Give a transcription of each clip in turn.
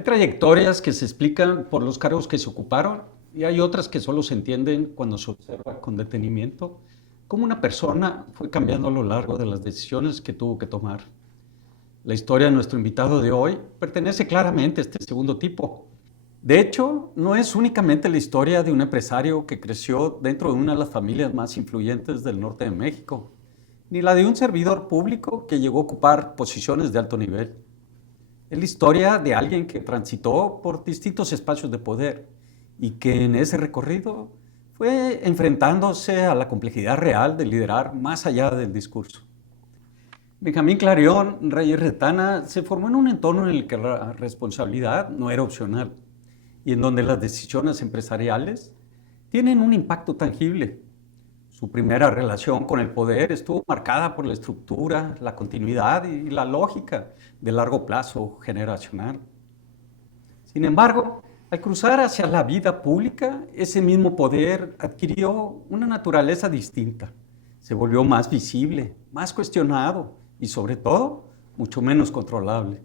Hay trayectorias que se explican por los cargos que se ocuparon y hay otras que solo se entienden cuando se observa con detenimiento cómo una persona fue cambiando a lo largo de las decisiones que tuvo que tomar. La historia de nuestro invitado de hoy pertenece claramente a este segundo tipo. De hecho, no es únicamente la historia de un empresario que creció dentro de una de las familias más influyentes del norte de México, ni la de un servidor público que llegó a ocupar posiciones de alto nivel. Es la historia de alguien que transitó por distintos espacios de poder y que en ese recorrido fue enfrentándose a la complejidad real de liderar más allá del discurso. Benjamín Clarión Reyes Retana se formó en un entorno en el que la responsabilidad no era opcional y en donde las decisiones empresariales tienen un impacto tangible. Su primera relación con el poder estuvo marcada por la estructura, la continuidad y la lógica de largo plazo generacional. Sin embargo, al cruzar hacia la vida pública, ese mismo poder adquirió una naturaleza distinta. Se volvió más visible, más cuestionado y, sobre todo, mucho menos controlable.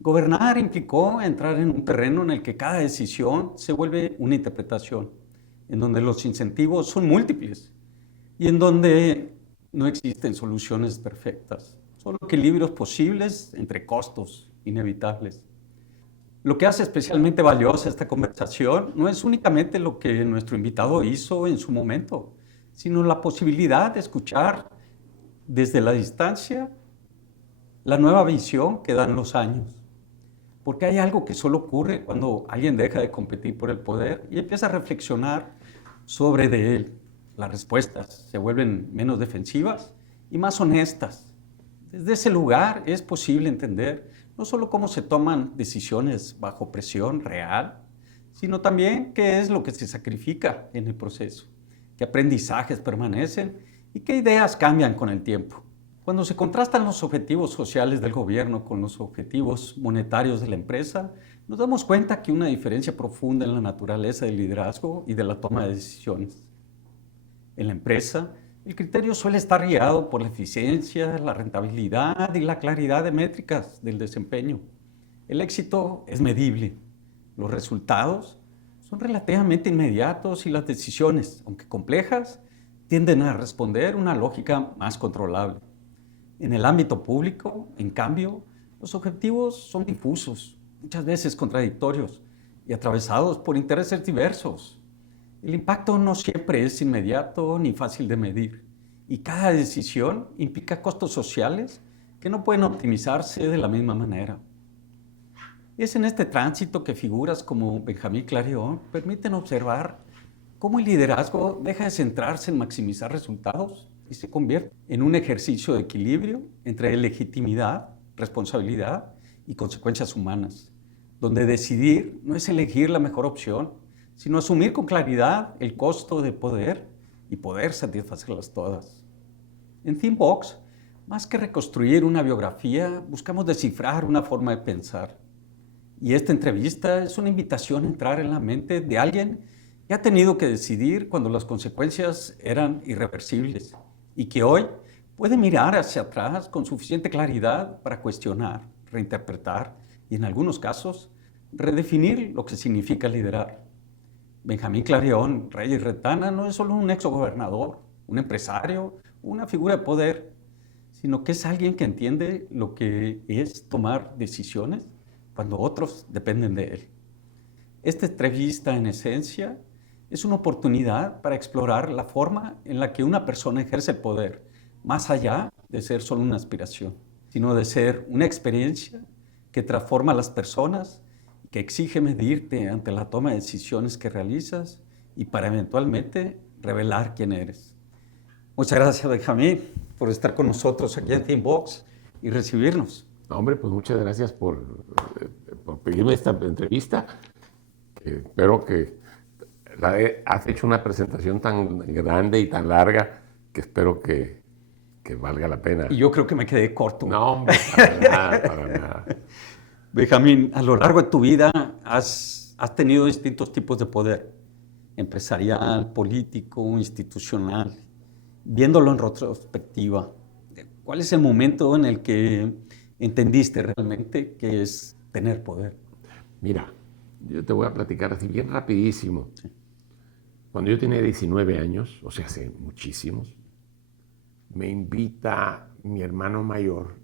Gobernar implicó entrar en un terreno en el que cada decisión se vuelve una interpretación, en donde los incentivos son múltiples y en donde no existen soluciones perfectas, solo equilibrios posibles entre costos inevitables. Lo que hace especialmente valiosa esta conversación no es únicamente lo que nuestro invitado hizo en su momento, sino la posibilidad de escuchar desde la distancia la nueva visión que dan los años. Porque hay algo que solo ocurre cuando alguien deja de competir por el poder y empieza a reflexionar sobre de él. Las respuestas se vuelven menos defensivas y más honestas. Desde ese lugar es posible entender no solo cómo se toman decisiones bajo presión real, sino también qué es lo que se sacrifica en el proceso, qué aprendizajes permanecen y qué ideas cambian con el tiempo. Cuando se contrastan los objetivos sociales del gobierno con los objetivos monetarios de la empresa, nos damos cuenta que hay una diferencia profunda en la naturaleza del liderazgo y de la toma de decisiones. En la empresa, el criterio suele estar guiado por la eficiencia, la rentabilidad y la claridad de métricas del desempeño. El éxito es medible. Los resultados son relativamente inmediatos y las decisiones, aunque complejas, tienden a responder una lógica más controlable. En el ámbito público, en cambio, los objetivos son difusos, muchas veces contradictorios y atravesados por intereses diversos. El impacto no siempre es inmediato ni fácil de medir, y cada decisión implica costos sociales que no pueden optimizarse de la misma manera. Es en este tránsito que figuras como Benjamín Clarión permiten observar cómo el liderazgo deja de centrarse en maximizar resultados y se convierte en un ejercicio de equilibrio entre legitimidad, responsabilidad y consecuencias humanas, donde decidir no es elegir la mejor opción, sino asumir con claridad el costo de poder y poder satisfacerlas todas. En Thinkbox, más que reconstruir una biografía, buscamos descifrar una forma de pensar. Y esta entrevista es una invitación a entrar en la mente de alguien que ha tenido que decidir cuando las consecuencias eran irreversibles y que hoy puede mirar hacia atrás con suficiente claridad para cuestionar, reinterpretar y, en algunos casos, redefinir lo que significa liderar. Benjamín Clarión Reyes Retana no es solo un exgobernador, un empresario, una figura de poder, sino que es alguien que entiende lo que es tomar decisiones cuando otros dependen de él. Esta entrevista, en esencia, es una oportunidad para explorar la forma en la que una persona ejerce el poder, más allá de ser solo una aspiración, sino de ser una experiencia que transforma a las personas, que exige medirte ante la toma de decisiones que realizas y para eventualmente revelar quién eres. Muchas gracias, Benjamín, por estar con nosotros aquí en Thinkbox y recibirnos. No, hombre, pues muchas gracias por pedirme esta entrevista. Espero que has hecho una presentación tan grande y tan larga que espero que valga la pena. Y yo creo que me quedé corto. No, hombre, para nada, para nada. Benjamín, a lo largo de tu vida has tenido distintos tipos de poder, empresarial, político, institucional. Viéndolo en retrospectiva, ¿cuál es el momento en el que entendiste realmente qué es tener poder? Mira, yo te voy a platicar así bien rapidísimo. Cuando yo tenía 19 años, o sea, hace muchísimos, me invita mi hermano mayor,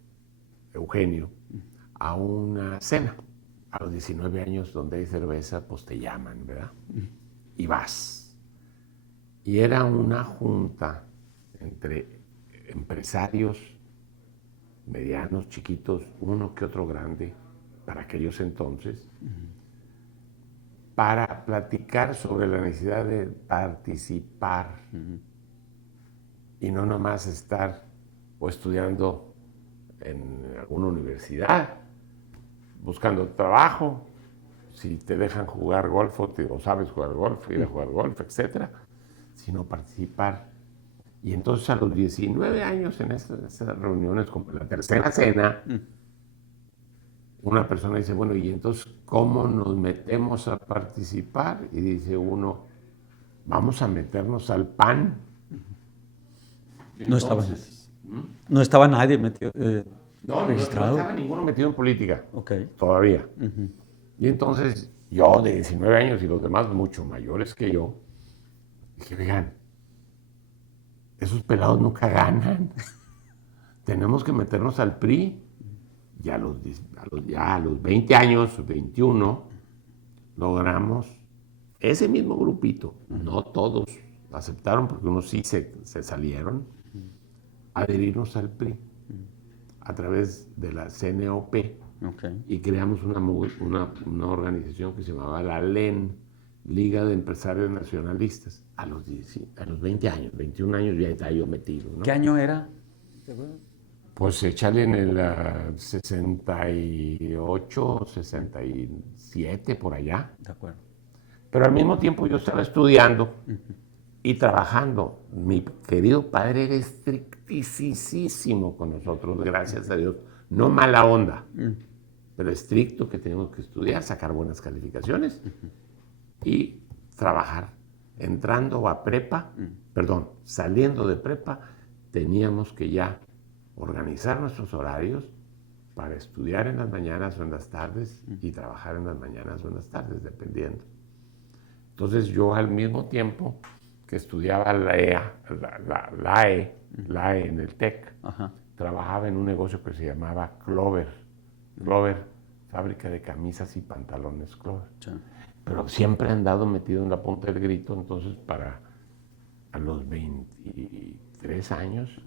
Eugenio, a una cena. A los 19 años, donde hay cerveza, pues te llaman, ¿verdad? Y vas. Y era una junta entre empresarios medianos, chiquitos, uno que otro grande, para aquellos entonces, para platicar sobre la necesidad de participar y no nomás estar o estudiando en alguna universidad, buscando trabajo, si te dejan jugar golf o sabes jugar golf, ir a jugar golf, etcétera, sino participar. Y entonces a los 19 años en esas reuniones, como la tercera cena, una persona dice, bueno, ¿y entonces cómo nos metemos a participar? Y dice uno, vamos a meternos al PAN. No estaba nadie metido, no registrado. No estaba ninguno metido en política, Okay. todavía. Y entonces yo de 19 años y los demás mucho mayores que yo, dije, vean, esos pelados nunca ganan. Tenemos que meternos al PRI. Y a los 20 años, 21, logramos ese mismo grupito. No todos aceptaron, porque unos sí se salieron, adherirnos al PRI a través de la CNOP. Okay. Y creamos una organización que se llamaba la LEN, Liga de Empresarios Nacionalistas. A los 20 años, 21 años ya estaba yo metido, ¿no? ¿Qué año era? Pues échale en el 68, 67, por allá. De acuerdo. Pero al mismo tiempo yo estaba estudiando y trabajando. Mi querido padre era estrictísimo con nosotros, gracias a Dios. No mala onda, pero estricto, que teníamos que estudiar, sacar buenas calificaciones y trabajar. Entrando a prepa, saliendo de prepa, teníamos que ya organizar nuestros horarios para estudiar en las mañanas o en las tardes y trabajar en las mañanas o en las tardes, dependiendo. Entonces yo al mismo tiempo que estudiaba la AE en el TEC, trabajaba en un negocio que se llamaba Clover, fábrica de camisas y pantalones Clover. Sí. Pero siempre he andado metido en la punta del grito, entonces a los 23 años,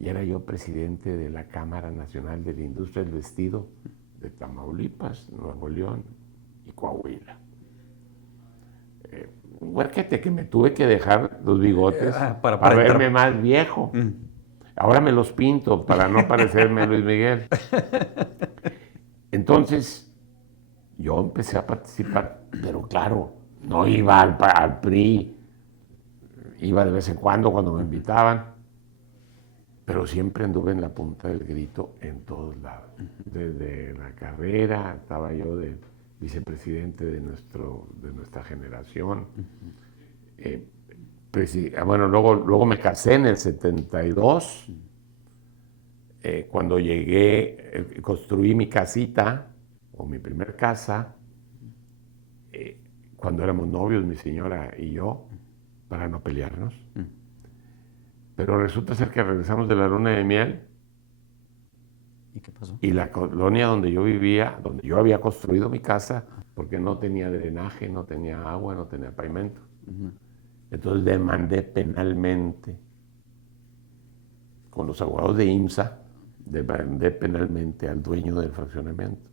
y era yo presidente de la Cámara Nacional de la Industria del Vestido de Tamaulipas, Nuevo León y Coahuila. Un huerquete que me tuve que dejar los bigotes para verme más viejo. Ahora me los pinto para no parecerme a Luis Miguel. Entonces, yo empecé a participar, pero claro, no iba al PRI, iba de vez en cuando me invitaban. Pero siempre anduve en la punta del grito en todos lados. Desde la carrera, estaba yo de vicepresidente de nuestra generación. Luego me casé en el 72. Cuando llegué, construí mi casita, o mi primer casa, cuando éramos novios, mi señora y yo, para no pelearnos. Pero resulta ser que regresamos de la luna de miel. ¿Y qué pasó? Y la colonia donde yo vivía, donde yo había construido mi casa, porque no tenía drenaje, no tenía agua, no tenía pavimento. Entonces demandé penalmente con los abogados de IMSA, demandé penalmente al dueño del fraccionamiento.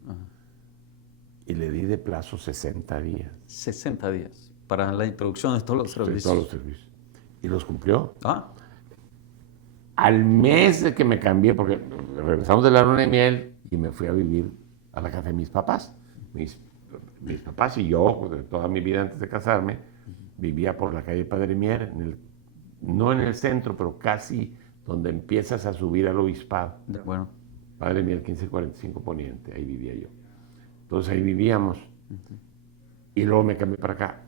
Y le di de plazo 60 días. 60 días para la introducción de todos los servicios. De todos los servicios. Y los cumplió. Al mes de que me cambié, porque regresamos de la luna de miel y me fui a vivir a la casa de mis papás. Mis papás y yo, de toda mi vida antes de casarme, vivía por la calle Padre Mier, no en el centro, pero casi donde empiezas a subir al obispado. Bueno. Padre Mier 1545 Poniente, ahí vivía yo. Entonces ahí vivíamos. Y luego me cambié para acá.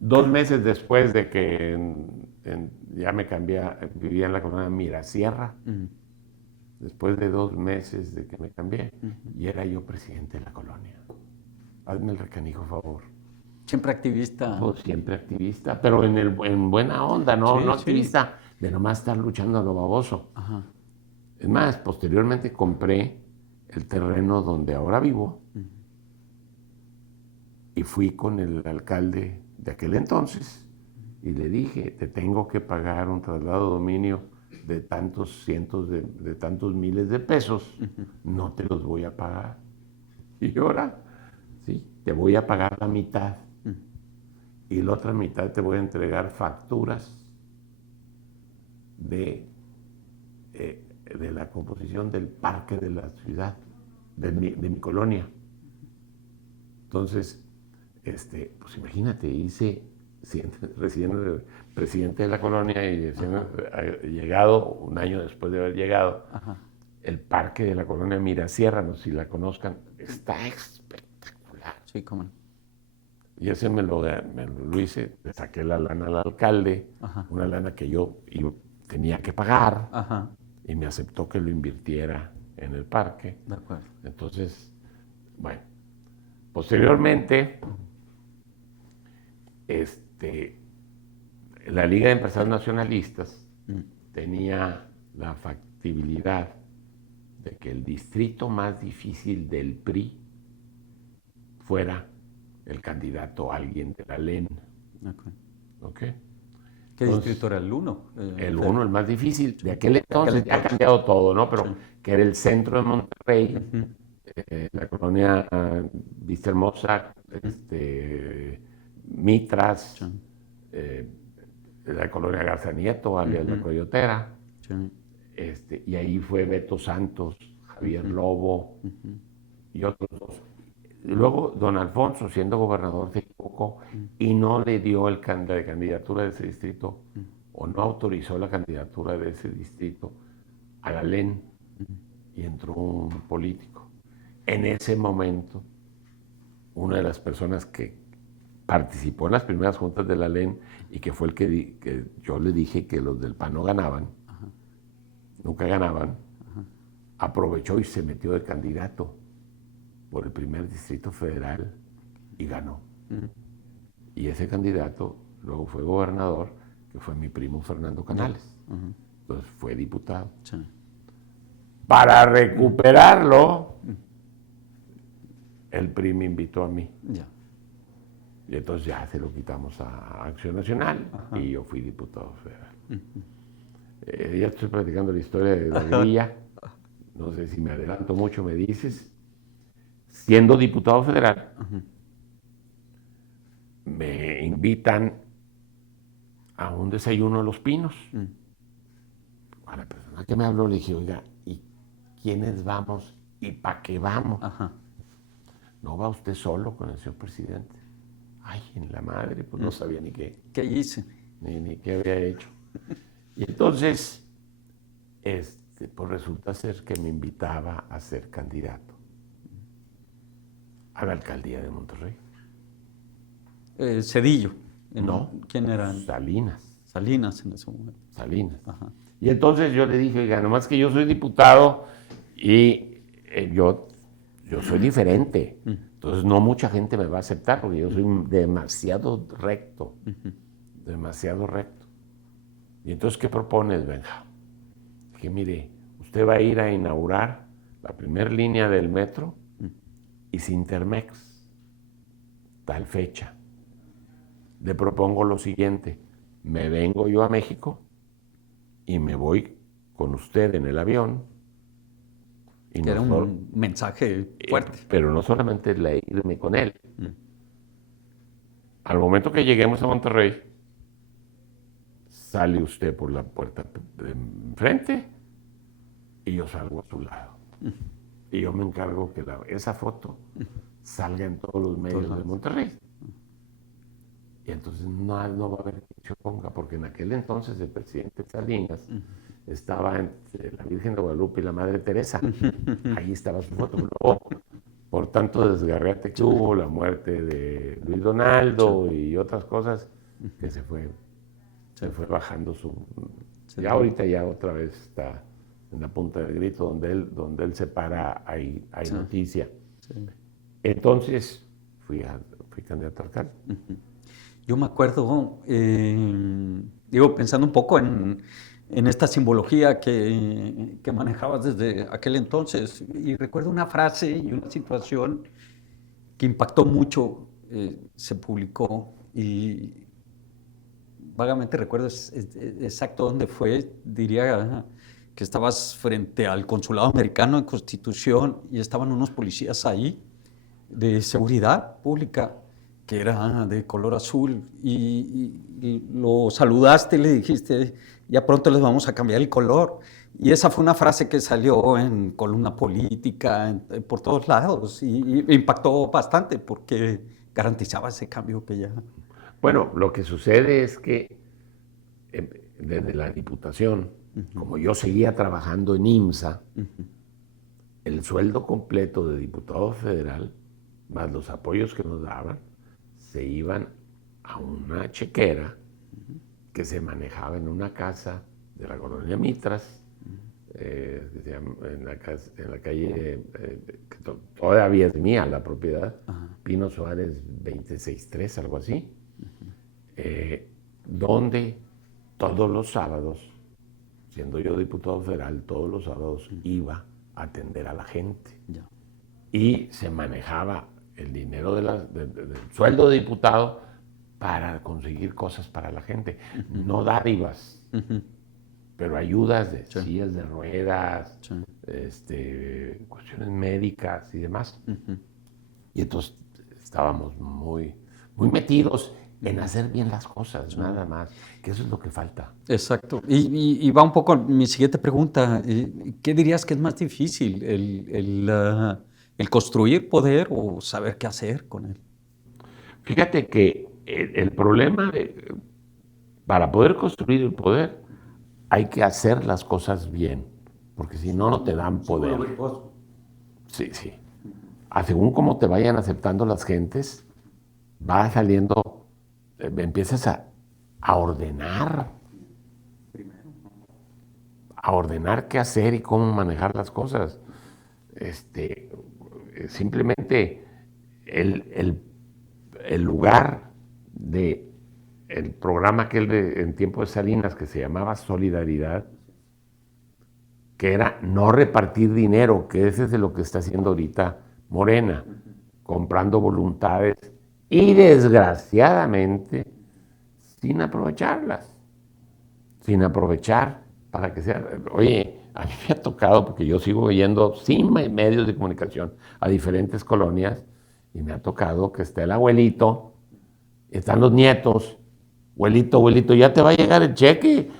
2 meses después de que ya me cambié, vivía en la colonia Mirasierra. Después de 2 meses de que me cambié, y era yo presidente de la colonia. hazme el recanijo favor. Siempre activista. Pues siempre activista, pero en buena onda, no, Sí, no sí. activista de nomás estar luchando a lo baboso. Ajá. Es más, posteriormente compré el terreno donde ahora vivo y fui con el alcalde de aquel entonces y le dije, te tengo que pagar un traslado de dominio de tantos cientos de tantos miles de pesos, no te los voy a pagar. Y ahora, sí, te voy a pagar la mitad y la otra mitad te voy a entregar facturas de la composición del parque de la ciudad, de mi colonia. Entonces, pues imagínate, recién presidente de la colonia y llegado, un año después de haber llegado, Ajá. el parque de la colonia Mirasierra, no sé si la conozcan, está espectacular. Sí, cómo no. Y ese me lo hice, le saqué la lana al alcalde, Ajá. una lana que yo tenía que pagar, Ajá. y me aceptó que lo invirtiera en el parque. De acuerdo. Entonces, bueno, posteriormente, la Liga de Empresarios Nacionalistas tenía la factibilidad de que el distrito más difícil del PRI fuera el candidato a alguien de la LEN. ¿Ok? ¿Qué distrito era el 1? El 1, el más difícil. De aquel entonces ya ha cambiado todo, ¿no? Pero que era el centro de Monterrey, la colonia Vista Hermosa, Mitras, la colonia Garza Nieto, alias La Coyotera. Y ahí fue Beto Santos, Javier Lobo y otros dos. Y luego don Alfonso, siendo gobernador, se equivocó y no le dio la candidatura de ese distrito o no autorizó la candidatura de ese distrito a la LEN y entró un político. En ese momento, una de las personas que participó en las primeras juntas de la LEN y que fue el que yo le dije que los del PAN no ganaban, nunca ganaban, aprovechó y se metió de candidato por el primer distrito federal y ganó. Y ese candidato luego fue gobernador, que fue mi primo Fernando Canales. Entonces fue diputado. Sí. Para recuperarlo, el PRI me invitó a mí. Ya. Y entonces ya se lo quitamos a Acción Nacional y yo fui diputado federal. Ya estoy platicando la historia de la grilla. No sé si me adelanto mucho, me dices. Siendo diputado federal, me invitan a un desayuno a Los Pinos. A la persona que me habló le dije, oiga, ¿y quiénes vamos y para qué vamos? ¿No va usted solo con el señor presidente? Ay, en la madre, pues no sabía ni qué. ¿Qué hice? Ni qué había hecho. Y entonces, pues resulta ser que me invitaba a ser candidato a la alcaldía de Monterrey. Cedillo. No. ¿Quién eran? Salinas. Salinas en ese momento. Salinas. Ajá. Y entonces yo le dije, oiga, nomás que yo soy diputado y yo soy diferente. Entonces no mucha gente me va a aceptar porque yo soy demasiado recto. Demasiado recto. Y entonces, ¿qué propones, Benja? Dije, mire, usted va a ir a inaugurar la primera línea del metro y Sintermex, tal fecha. Le propongo lo siguiente, me vengo yo a México y me voy con usted en el avión. Y que era un mensaje fuerte. Pero no solamente irme con él. Al momento que lleguemos a Monterrey, sale usted por la puerta de enfrente y yo salgo a su lado. Y yo me encargo que esa foto salga en todos los medios de Monterrey. Y entonces no va a haber quien se oponga, porque en aquel entonces el presidente Salinas estaba entre la Virgen de Guadalupe y la Madre Teresa. Ahí estaba su foto. Luego, por tanto desgarrate que hubo, la muerte de Luis Donaldo y otras cosas, que se fue bajando su... Ya ahorita ya otra vez está en la punta del grito, donde él se para, hay noticia. Entonces fui candidato a alcalde. Yo me acuerdo, pensando un poco en esta simbología que manejabas desde aquel entonces, y recuerdo una frase y una situación que impactó mucho, se publicó, y vagamente recuerdo exacto dónde fue. Diría que estabas frente al consulado americano en Constitución y estaban unos policías ahí de seguridad pública que era de color azul, y lo saludaste y le dijiste, ya pronto les vamos a cambiar el color. Y esa fue una frase que salió en columna política, por todos lados, y impactó bastante porque garantizaba ese cambio que ya... Bueno, lo que sucede es que desde la Diputación, como yo seguía trabajando en IMSA, el sueldo completo de diputado federal, más los apoyos que nos daban, se iban a una chequera que se manejaba en una casa de la colonia Mitras, en la calle, que todavía es mía la propiedad, Pino Suárez 263, algo así, donde todos los sábados, siendo yo diputado federal, todos los sábados iba a atender a la gente. Y se manejaba el dinero del sueldo de diputado para conseguir cosas para la gente. No dádivas, pero ayudas de sillas de ruedas, cuestiones médicas y demás. Y entonces estábamos muy, muy metidos en hacer bien las cosas, nada más, que eso es lo que falta. Exacto. Y va un poco a mi siguiente pregunta. ¿Qué dirías que es más difícil, el construir poder o saber qué hacer con él? Fíjate que el problema para poder construir el poder hay que hacer las cosas bien, porque si no, no te dan poder. Sí, sí. Según cómo te vayan aceptando las gentes, va saliendo, empiezas a ordenar qué hacer y cómo manejar las cosas. Simplemente el lugar el programa aquel en tiempo de Salinas que se llamaba Solidaridad, que era no repartir dinero, que ese es de lo que está haciendo ahorita Morena, comprando voluntades y desgraciadamente sin aprovecharlas, sin aprovechar para que sea... Oye, a mí me ha tocado, porque yo sigo yendo sin medios de comunicación a diferentes colonias, y me ha tocado que esté el abuelito, están los nietos, abuelito, ya te va a llegar el cheque,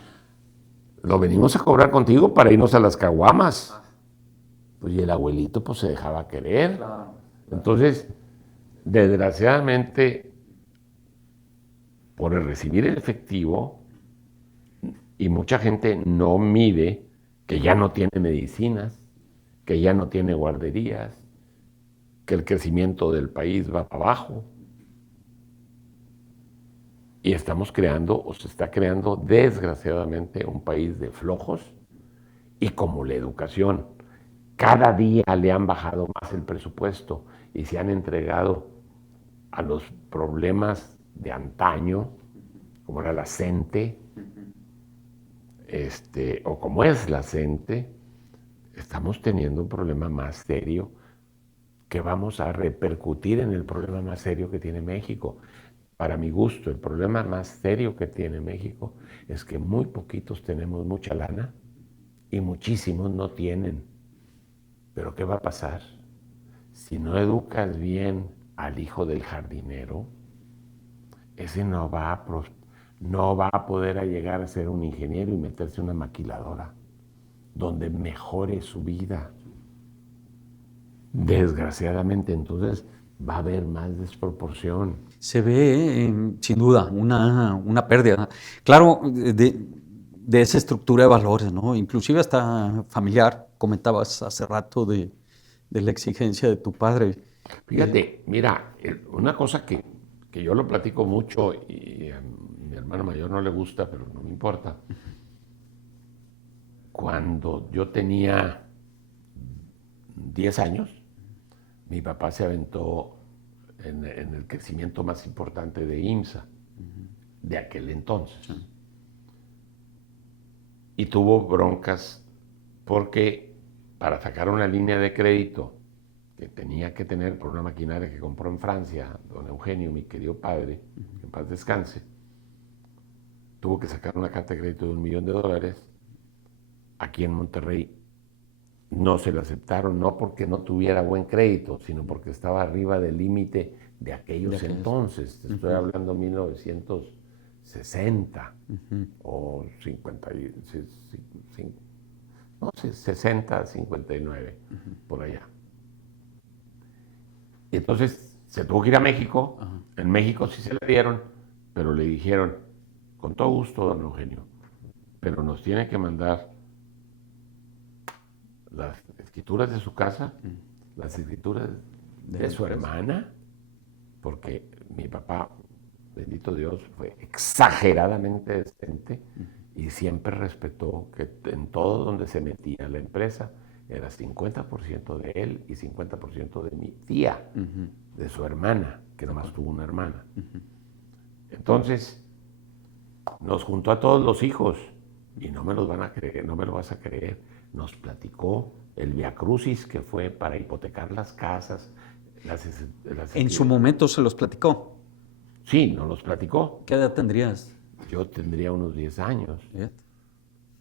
lo venimos a cobrar contigo para irnos a las caguamas. Pues y el abuelito pues se dejaba querer. Entonces, desgraciadamente, por el recibir el efectivo, y mucha gente no mide que ya no tiene medicinas, que ya no tiene guarderías, que el crecimiento del país va para abajo. Y estamos creando, o se está creando, desgraciadamente, un país de flojos. Y como la educación, cada día le han bajado más el presupuesto y se han entregado a los problemas de antaño, como era la CENTE, o como es la CENTE, estamos teniendo un problema más serio que vamos a repercutir en el problema más serio que tiene México. Para mi gusto, el problema más serio que tiene México es que muy poquitos tenemos mucha lana y muchísimos no tienen. Pero ¿qué va a pasar? Si no educas bien al hijo del jardinero, ese no va a poder llegar a ser un ingeniero y meterse en una maquiladora donde mejore su vida. Desgraciadamente, entonces va a haber más desproporción. Se ve, sin duda, una pérdida. Claro, de esa estructura de valores, ¿no? Inclusive hasta familiar. Comentabas hace rato de la exigencia de tu padre. Fíjate, mira, una cosa que yo lo platico mucho y a mi hermano mayor no le gusta, pero no me importa. Cuando yo tenía 10 años, mi papá se aventó en el crecimiento más importante de IMSA de aquel entonces. Sí. Y tuvo broncas porque para sacar una línea de crédito que tenía que tener por una maquinaria que compró en Francia, don Eugenio, mi querido padre, que en paz descanse, tuvo que sacar una carta de crédito de $1 millón. Aquí en Monterrey no se le aceptaron, no porque no tuviera buen crédito, sino porque estaba arriba del límite de aquellos entonces. Te estoy hablando 1960 o 50, no sé, 60, 59, por allá. Y entonces se tuvo que ir a México. En México sí se le dieron, pero le dijeron, con todo gusto, don Eugenio, pero nos tiene que mandar las escrituras de su casa, las escrituras de su hermana, porque mi papá, bendito Dios, fue exageradamente decente y siempre respetó que en todo donde se metía la empresa era 50% de él y 50% de mi tía, de su hermana, que nomás tuvo una hermana. Entonces, nos juntó a todos los hijos y no me los van a creer, no me lo vas a creer. Nos platicó el viacrucis que fue para hipotecar las casas. ¿En su momento se los platicó? Sí, nos los platicó. ¿Qué edad tendrías? Yo tendría unos 10 años. Fíjate.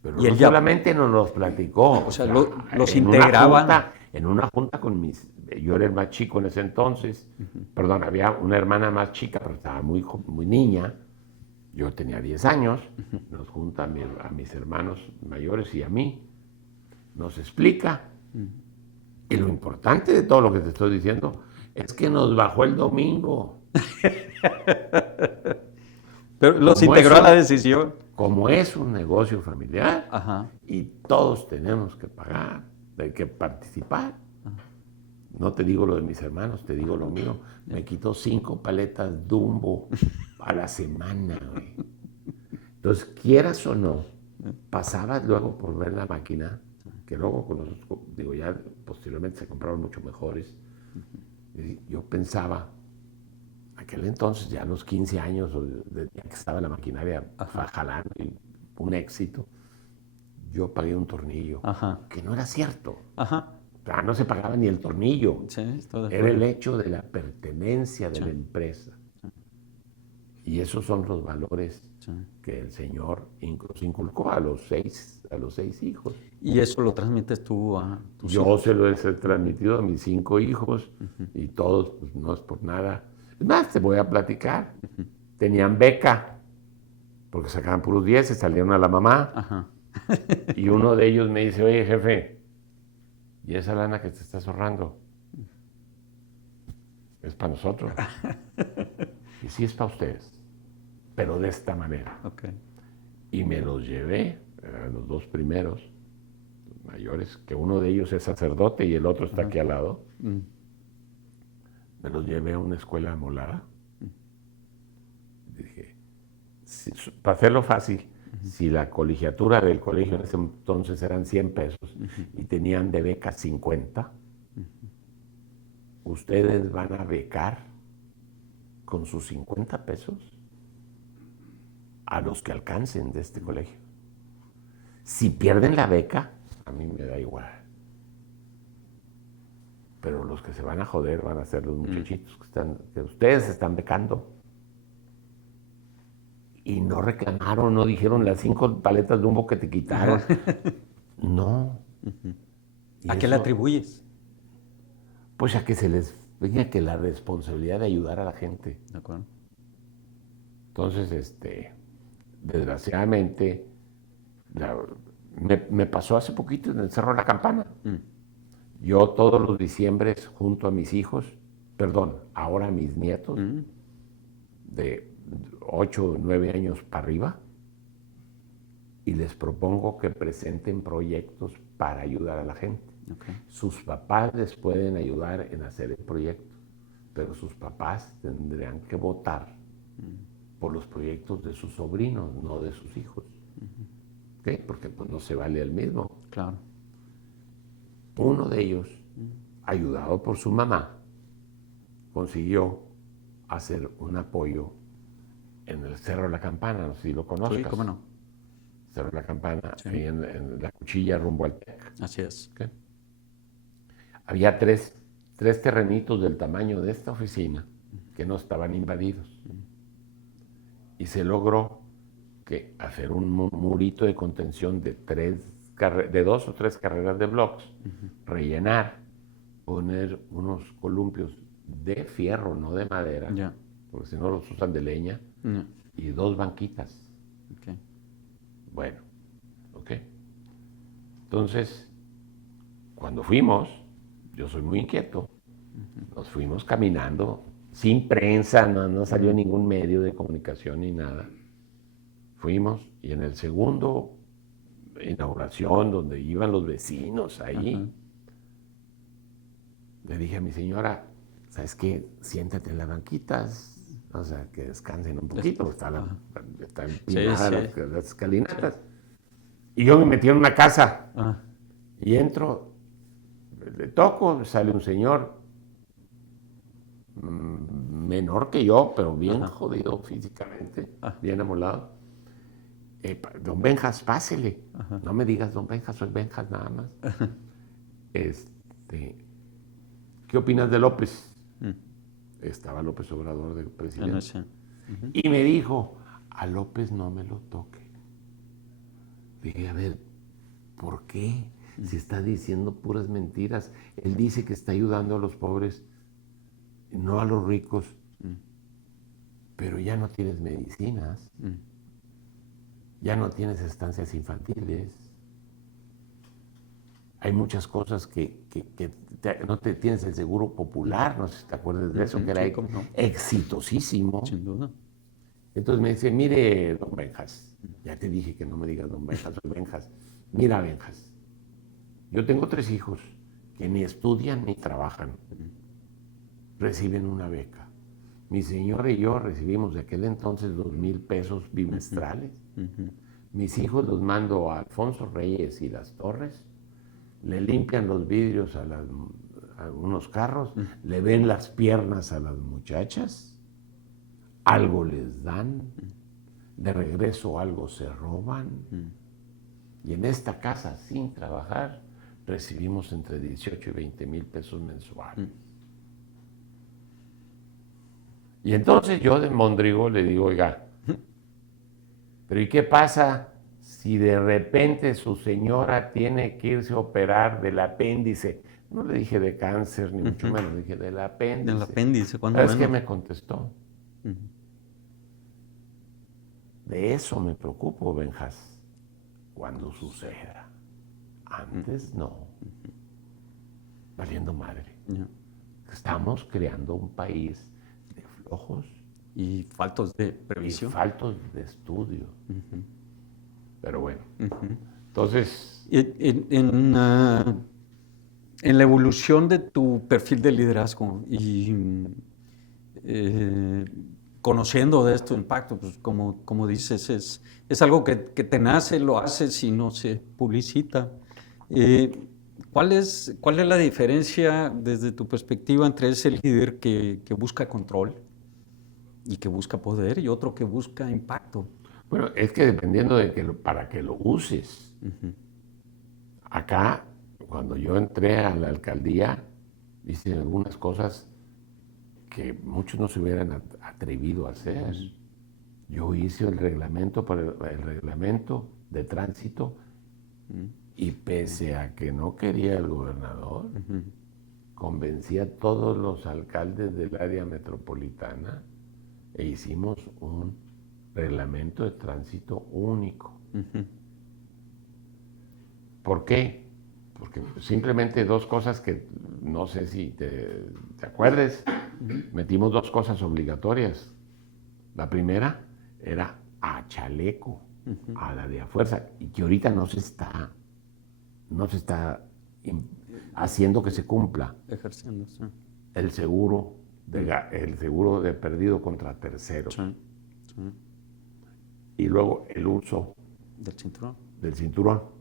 Pero Y no él ya... solamente nos los platicó. O sea, los en integraban. En una junta con mis... Yo era el más chico en ese entonces. Perdón, había una hermana más chica, pero estaba muy niña. Yo tenía 10 años. Nos junta a mis hermanos mayores y a mí. Nos explica. Y lo importante de todo lo que te estoy diciendo es que nos bajó el domingo. Pero los integró a la decisión. Como es un negocio familiar, Ajá. y todos tenemos que pagar, hay que participar. No te digo lo de mis hermanos, te digo lo mío. Me quitó 5 paletas Dumbo a la semana, güey. Entonces, quieras o no, pasabas luego por ver la máquina, que luego con los, digo, ya posteriormente se compraron mucho mejores. Y yo pensaba, aquel entonces, ya a los 15 años, ya que estaba la maquinaria jalando, y un éxito, yo pagué un tornillo, que no era cierto. O sea, no se pagaba ni el tornillo. Sí, era el hecho de la pertenencia de la empresa. Y esos son los valores que el Señor inculcó a los seis hijos. ¿Y eso lo transmites tú a tus hijos? Yo se lo he transmitido a mis 5 hijos y todos, pues no es por nada. Es más, te voy a platicar. Tenían beca, porque sacaban puros 10, se salieron a la mamá. Y uno de ellos me dice, oye, jefe, ¿y esa lana que te estás ahorrando? Es para nosotros. Y sí es para ustedes, pero de esta manera. Y me los llevé, eran los 2 primeros, los mayores, que uno de ellos es sacerdote y el otro está aquí al lado. Me los llevé a una escuela molada. Dije, para hacerlo fácil, si la colegiatura del colegio en ese entonces eran 100 pesos y tenían de beca 50, ustedes van a becar con sus 50 pesos a los que alcancen de este colegio. Si pierden la beca, a mí me da igual. Pero los que se van a joder van a ser los muchachitos que ustedes están becando. Y no reclamaron, no dijeron las 5 paletas de Dumbo que te quitaron. No. ¿A qué le atribuyes? Pues a que se les venga que la responsabilidad de ayudar a la gente. De acuerdo. Entonces, desgraciadamente, me pasó hace poquito en el Cerro de la Campana. Yo todos los diciembres junto a mis hijos, ahora a mis nietos, de 8 o 9 años para arriba, y les propongo que presenten proyectos para ayudar a la gente. Sus papás les pueden ayudar en hacer el proyecto, pero sus papás tendrían que votar por los proyectos de sus sobrinos, no de sus hijos. Porque pues, no se vale el mismo. Claro. Uno de ellos, ayudado por su mamá, consiguió hacer un apoyo en el Cerro de la Campana, no sé si lo conozcas. Sí, cómo no. Cerro de la Campana, Sí. ahí en la Cuchilla rumbo al TEC. Así es. ¿Okay? Había tres terrenitos del tamaño de esta oficina que no estaban invadidos. Y se logró hacer un murito de contención de 2 o 3 carreras de blocks, rellenar, poner unos columpios de fierro, no de madera, Ya. porque si no los usan de leña, y 2 banquitas. Okay. Bueno, ok. Entonces, cuando fuimos, yo soy muy inquieto, nos fuimos caminando, sin prensa, no salió ningún medio de comunicación ni nada. Fuimos y en el segundo inauguración, donde iban los vecinos ahí, le dije a mi señora, ¿sabes qué? Siéntate en las banquitas, o sea, que descansen un poquito, está empinada las escalinatas. Y yo me metí en una casa y entro, le toco, sale un señor menor que yo, pero bien jodido físicamente, bien amolado. Don Benjas, pásele. No me digas Don Benjas, soy Benjas nada más. ¿Qué opinas de López? Estaba López Obrador de presidente. Y me dijo, a López no me lo toque. Dije, a ver, ¿por qué? Si está diciendo puras mentiras. Él dice que está ayudando a los pobres, no a los ricos. Pero ya no tienes medicinas. Ya no tienes estancias infantiles. Hay muchas cosas que no te tienes el seguro popular, no sé si te acuerdas de eso, que era exitosísimo. Sin duda. Entonces me dice, mire, don Benjas, ya te dije que no me digas don Benjas, soy Benjas. Mira, Benjas, yo tengo 3 hijos que ni estudian ni trabajan. Reciben una beca. Mi señora y yo recibimos de aquel entonces 2,000 pesos bimestrales. Mis hijos los mando a Alfonso Reyes y Las Torres, le limpian los vidrios a unos carros, le ven las piernas a las muchachas, algo les dan, de regreso algo se roban, y en esta casa, sin trabajar, recibimos entre 18 y 20,000 pesos mensuales. Y entonces yo de Mondrigo le digo, oiga, pero ¿y qué pasa si de repente su señora tiene que irse a operar del apéndice? No le dije de cáncer, ni mucho menos, le dije del apéndice. Del apéndice, ¿cuándo ¿Sabes qué me contestó? De eso me preocupo, Benjas, cuando suceda. Antes no. Valiendo madre. Estamos creando un país de flojos. Y faltos de previsión. Y faltos de estudio. Pero bueno. Entonces... En la evolución de tu perfil de liderazgo y conociendo de este impacto, pues como dices, es algo que te nace, lo haces y no se publicita. ¿Cuál es la diferencia desde tu perspectiva entre ese líder que busca control y que busca poder y otro que busca impacto? Bueno, es que dependiendo de para que lo uses. Acá, cuando yo entré a la alcaldía, hice algunas cosas que muchos no se hubieran atrevido a hacer. Yo hice el reglamento de tránsito y pese a que no quería el gobernador, convencí a todos los alcaldes del área metropolitana e hicimos un reglamento de tránsito único. ¿Por qué? Porque simplemente 2 cosas que no sé si te acuerdes. Metimos 2 cosas obligatorias. La primera era a chaleco, a la de a fuerza, y que ahorita no se está haciendo que se cumpla. Ejerciendo, sí. El seguro de perdido contra terceros. Sí. Y luego el uso del cinturón.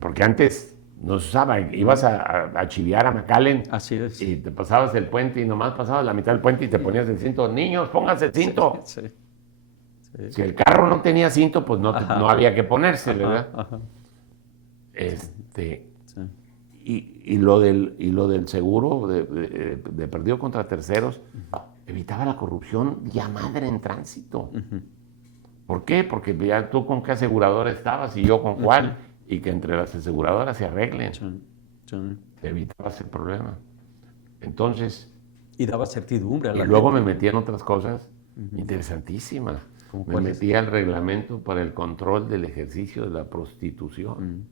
Porque antes no se usaba. Ibas a chiviar a McAllen Así es. y te pasabas el puente y nomás pasabas la mitad del puente y te ponías el cinto. Niños, pónganse el cinto. Sí, sí. Si el carro no tenía cinto, pues no había que ponerse, Ajá, ¿verdad? ajá. Sí. Y lo del seguro de perdido contra terceros evitaba la corrupción ya madre en tránsito. ¿Por qué? Porque ya tú con qué aseguradora estabas y yo con cuál, y que entre las aseguradoras se arreglen. Sí. Te evitabas el problema. Entonces, Y daba certidumbre a y la luego gente. me metí en otras cosas interesantísimas. ¿Cómo Me cuáles? metí al reglamento para el control del ejercicio de la prostitución.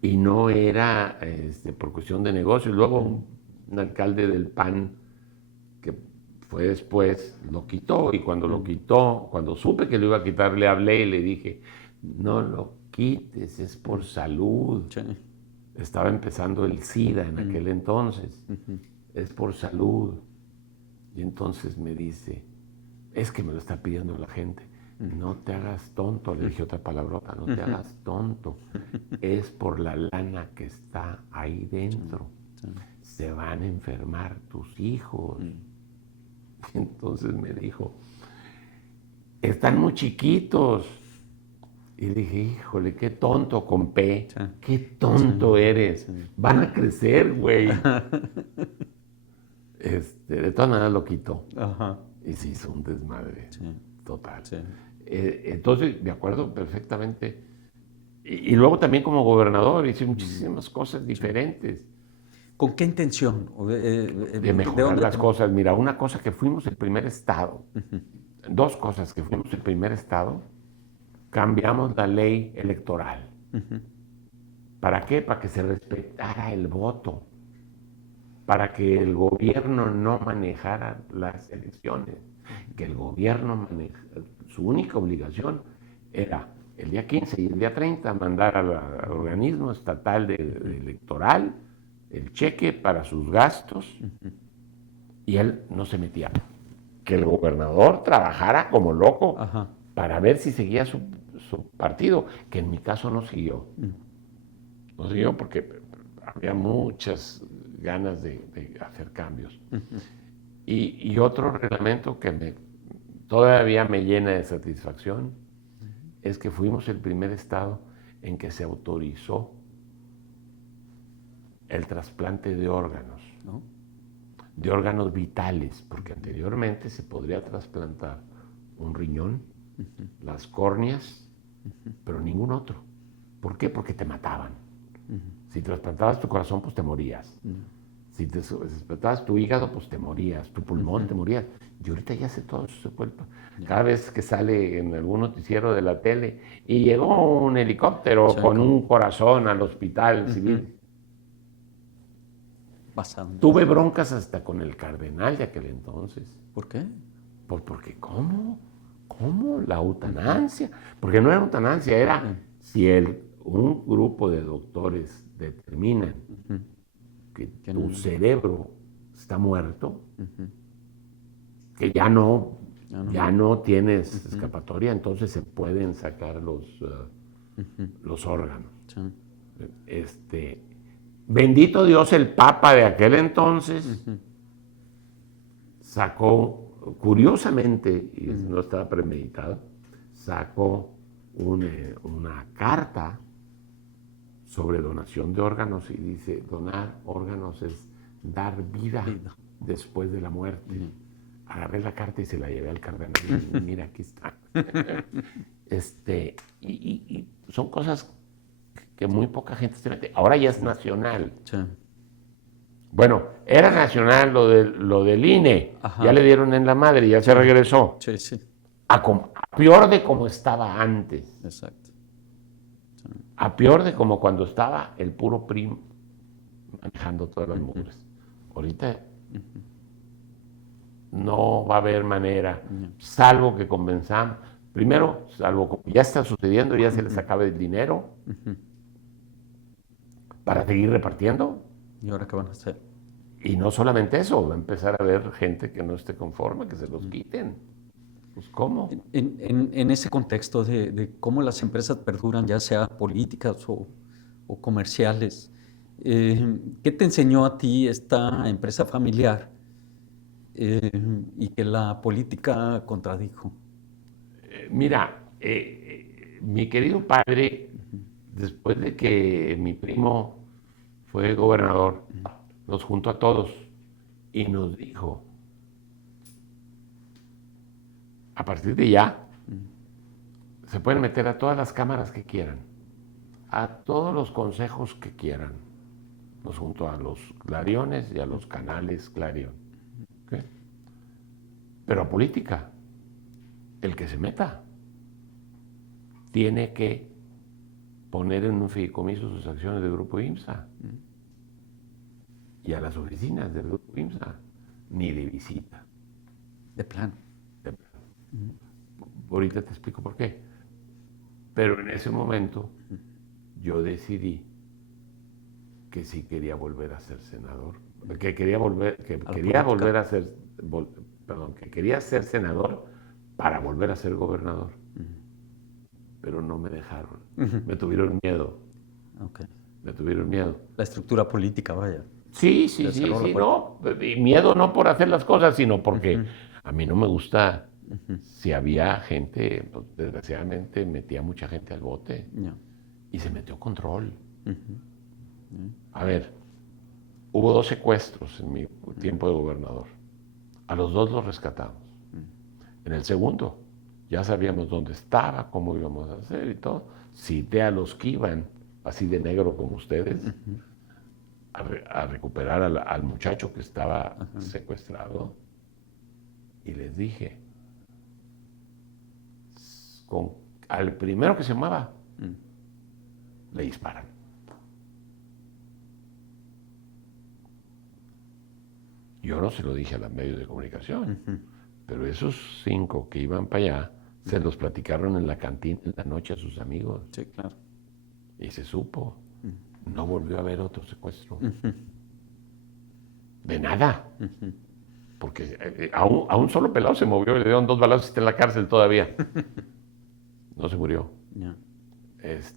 Y no era por cuestión de negocio. Luego un alcalde del PAN, que fue después, lo quitó. Y cuando lo quitó, cuando supe que lo iba a quitar, le hablé y le dije, no lo quites, es por salud. Sí. Estaba empezando el SIDA en aquel entonces. Es por salud. Y entonces me dice, es que me lo está pidiendo la gente. No te hagas tonto, le dije otra palabrota, no te hagas tonto. Es por la lana que está ahí dentro. Se van a enfermar tus hijos. Y entonces me dijo, están muy chiquitos. Y dije, híjole, qué tonto con P. Qué tonto eres. Van a crecer, güey. De todas maneras lo quitó. Ajá. Y se hizo un desmadre total. Sí. Entonces, me acuerdo perfectamente. Y luego también como gobernador hice muchísimas cosas diferentes. ¿Con qué intención? De mejorar las cosas. Mira, una cosa que fuimos el primer estado. Dos cosas que fuimos el primer estado. Cambiamos la ley electoral. ¿Para qué? Para que se respetara el voto. Para que el gobierno no manejara las elecciones. Que el gobierno su única obligación era el día 15 y el día 30 mandar al organismo estatal electoral el cheque para sus gastos y él no se metía. Que el gobernador trabajara como loco para ver si seguía su partido, que en mi caso no siguió. No siguió porque había muchas ganas de hacer cambios. Y otro reglamento que todavía me llena de satisfacción es que fuimos el primer estado en que se autorizó el trasplante de órganos, ¿no? De órganos vitales, porque anteriormente se podría trasplantar un riñón, las córneas, pero ningún otro. ¿Por qué? Porque te mataban. Si trasplantabas tu corazón, pues te morías. Si te trasplantabas tu hígado, pues te morías. Tu pulmón, te morías. Y ahorita ya hace todo eso. Cada vez que sale en algún noticiero de la tele y llegó un helicóptero con un corazón al hospital civil. Tuve broncas hasta con el cardenal de aquel entonces. ¿Por qué? Porque ¿cómo? La eutanasia. Porque no era eutanasia, era si un grupo de doctores determinan que tu cerebro está muerto, que ya no tienes escapatoria, entonces se pueden sacar los órganos. Bendito Dios, el Papa de aquel entonces sacó, curiosamente, y no estaba premeditado, sacó una carta sobre donación de órganos y dice, donar órganos es dar vida después de la muerte. Agarré la carta y se la llevé al cardenal y mira, aquí está. Y son cosas que muy poca gente se mete. Ahora ya es nacional. Sí. Bueno, era nacional lo del INE. Ya le dieron en la madre, ya se regresó. Sí. A peor de como estaba antes. Exacto. A peor de como cuando estaba el puro PRI manejando todas las mugres. Ahorita no va a haber manera, salvo que convenzamos. Primero, salvo como ya está sucediendo, ya se les acabe el dinero para seguir repartiendo. ¿Y ahora qué van a hacer? Y no solamente eso, va a empezar a haber gente que no esté conforme, que se los quiten. Pues ¿cómo? En ese contexto de cómo las empresas perduran, ya sea políticas o o comerciales. ¿Qué te enseñó a ti esta empresa familiar y que la política contradijo? Mira, mi querido padre, después de que mi primo fue gobernador, nos juntó a todos y nos dijo, a partir de ya, se pueden meter a todas las cámaras que quieran, a todos los consejos que quieran. Nos juntó a los Clariones y a los canales Clarion. ¿Okay? Pero a política, el que se meta tiene que poner en un fideicomiso sus acciones del Grupo IMSA. Y a las oficinas del Grupo IMSA, ni de visita. De plano. De plano. Ahorita te explico por qué. Pero en ese momento yo decidí que sí quería volver a ser senador, que quería ser senador para volver a ser gobernador. Pero no me dejaron. Me tuvieron miedo. Okay. Me tuvieron miedo. La estructura política, vaya. Sí, no. Y miedo no por hacer las cosas, sino porque a mí no me gusta. Si había gente, pues, desgraciadamente metía mucha gente al bote. Yeah. Y se metió control. A ver, hubo 2 secuestros en mi tiempo de gobernador. A los 2 los rescatamos. En el segundo, ya sabíamos dónde estaba, cómo íbamos a hacer y todo. Cité a los que iban, así de negro como ustedes, a recuperar al muchacho que estaba secuestrado. Y les dije, al primero que se llamaba, le disparan. Yo no se lo dije a los medios de comunicación, pero esos 5 que iban para allá se los platicaron en la cantina en la noche a sus amigos. Sí, claro. Y se supo. No volvió a haber otro secuestro. De nada. Porque a un solo pelado se movió y le dieron 2 balazos y está en la cárcel todavía. No se murió. Yeah. Es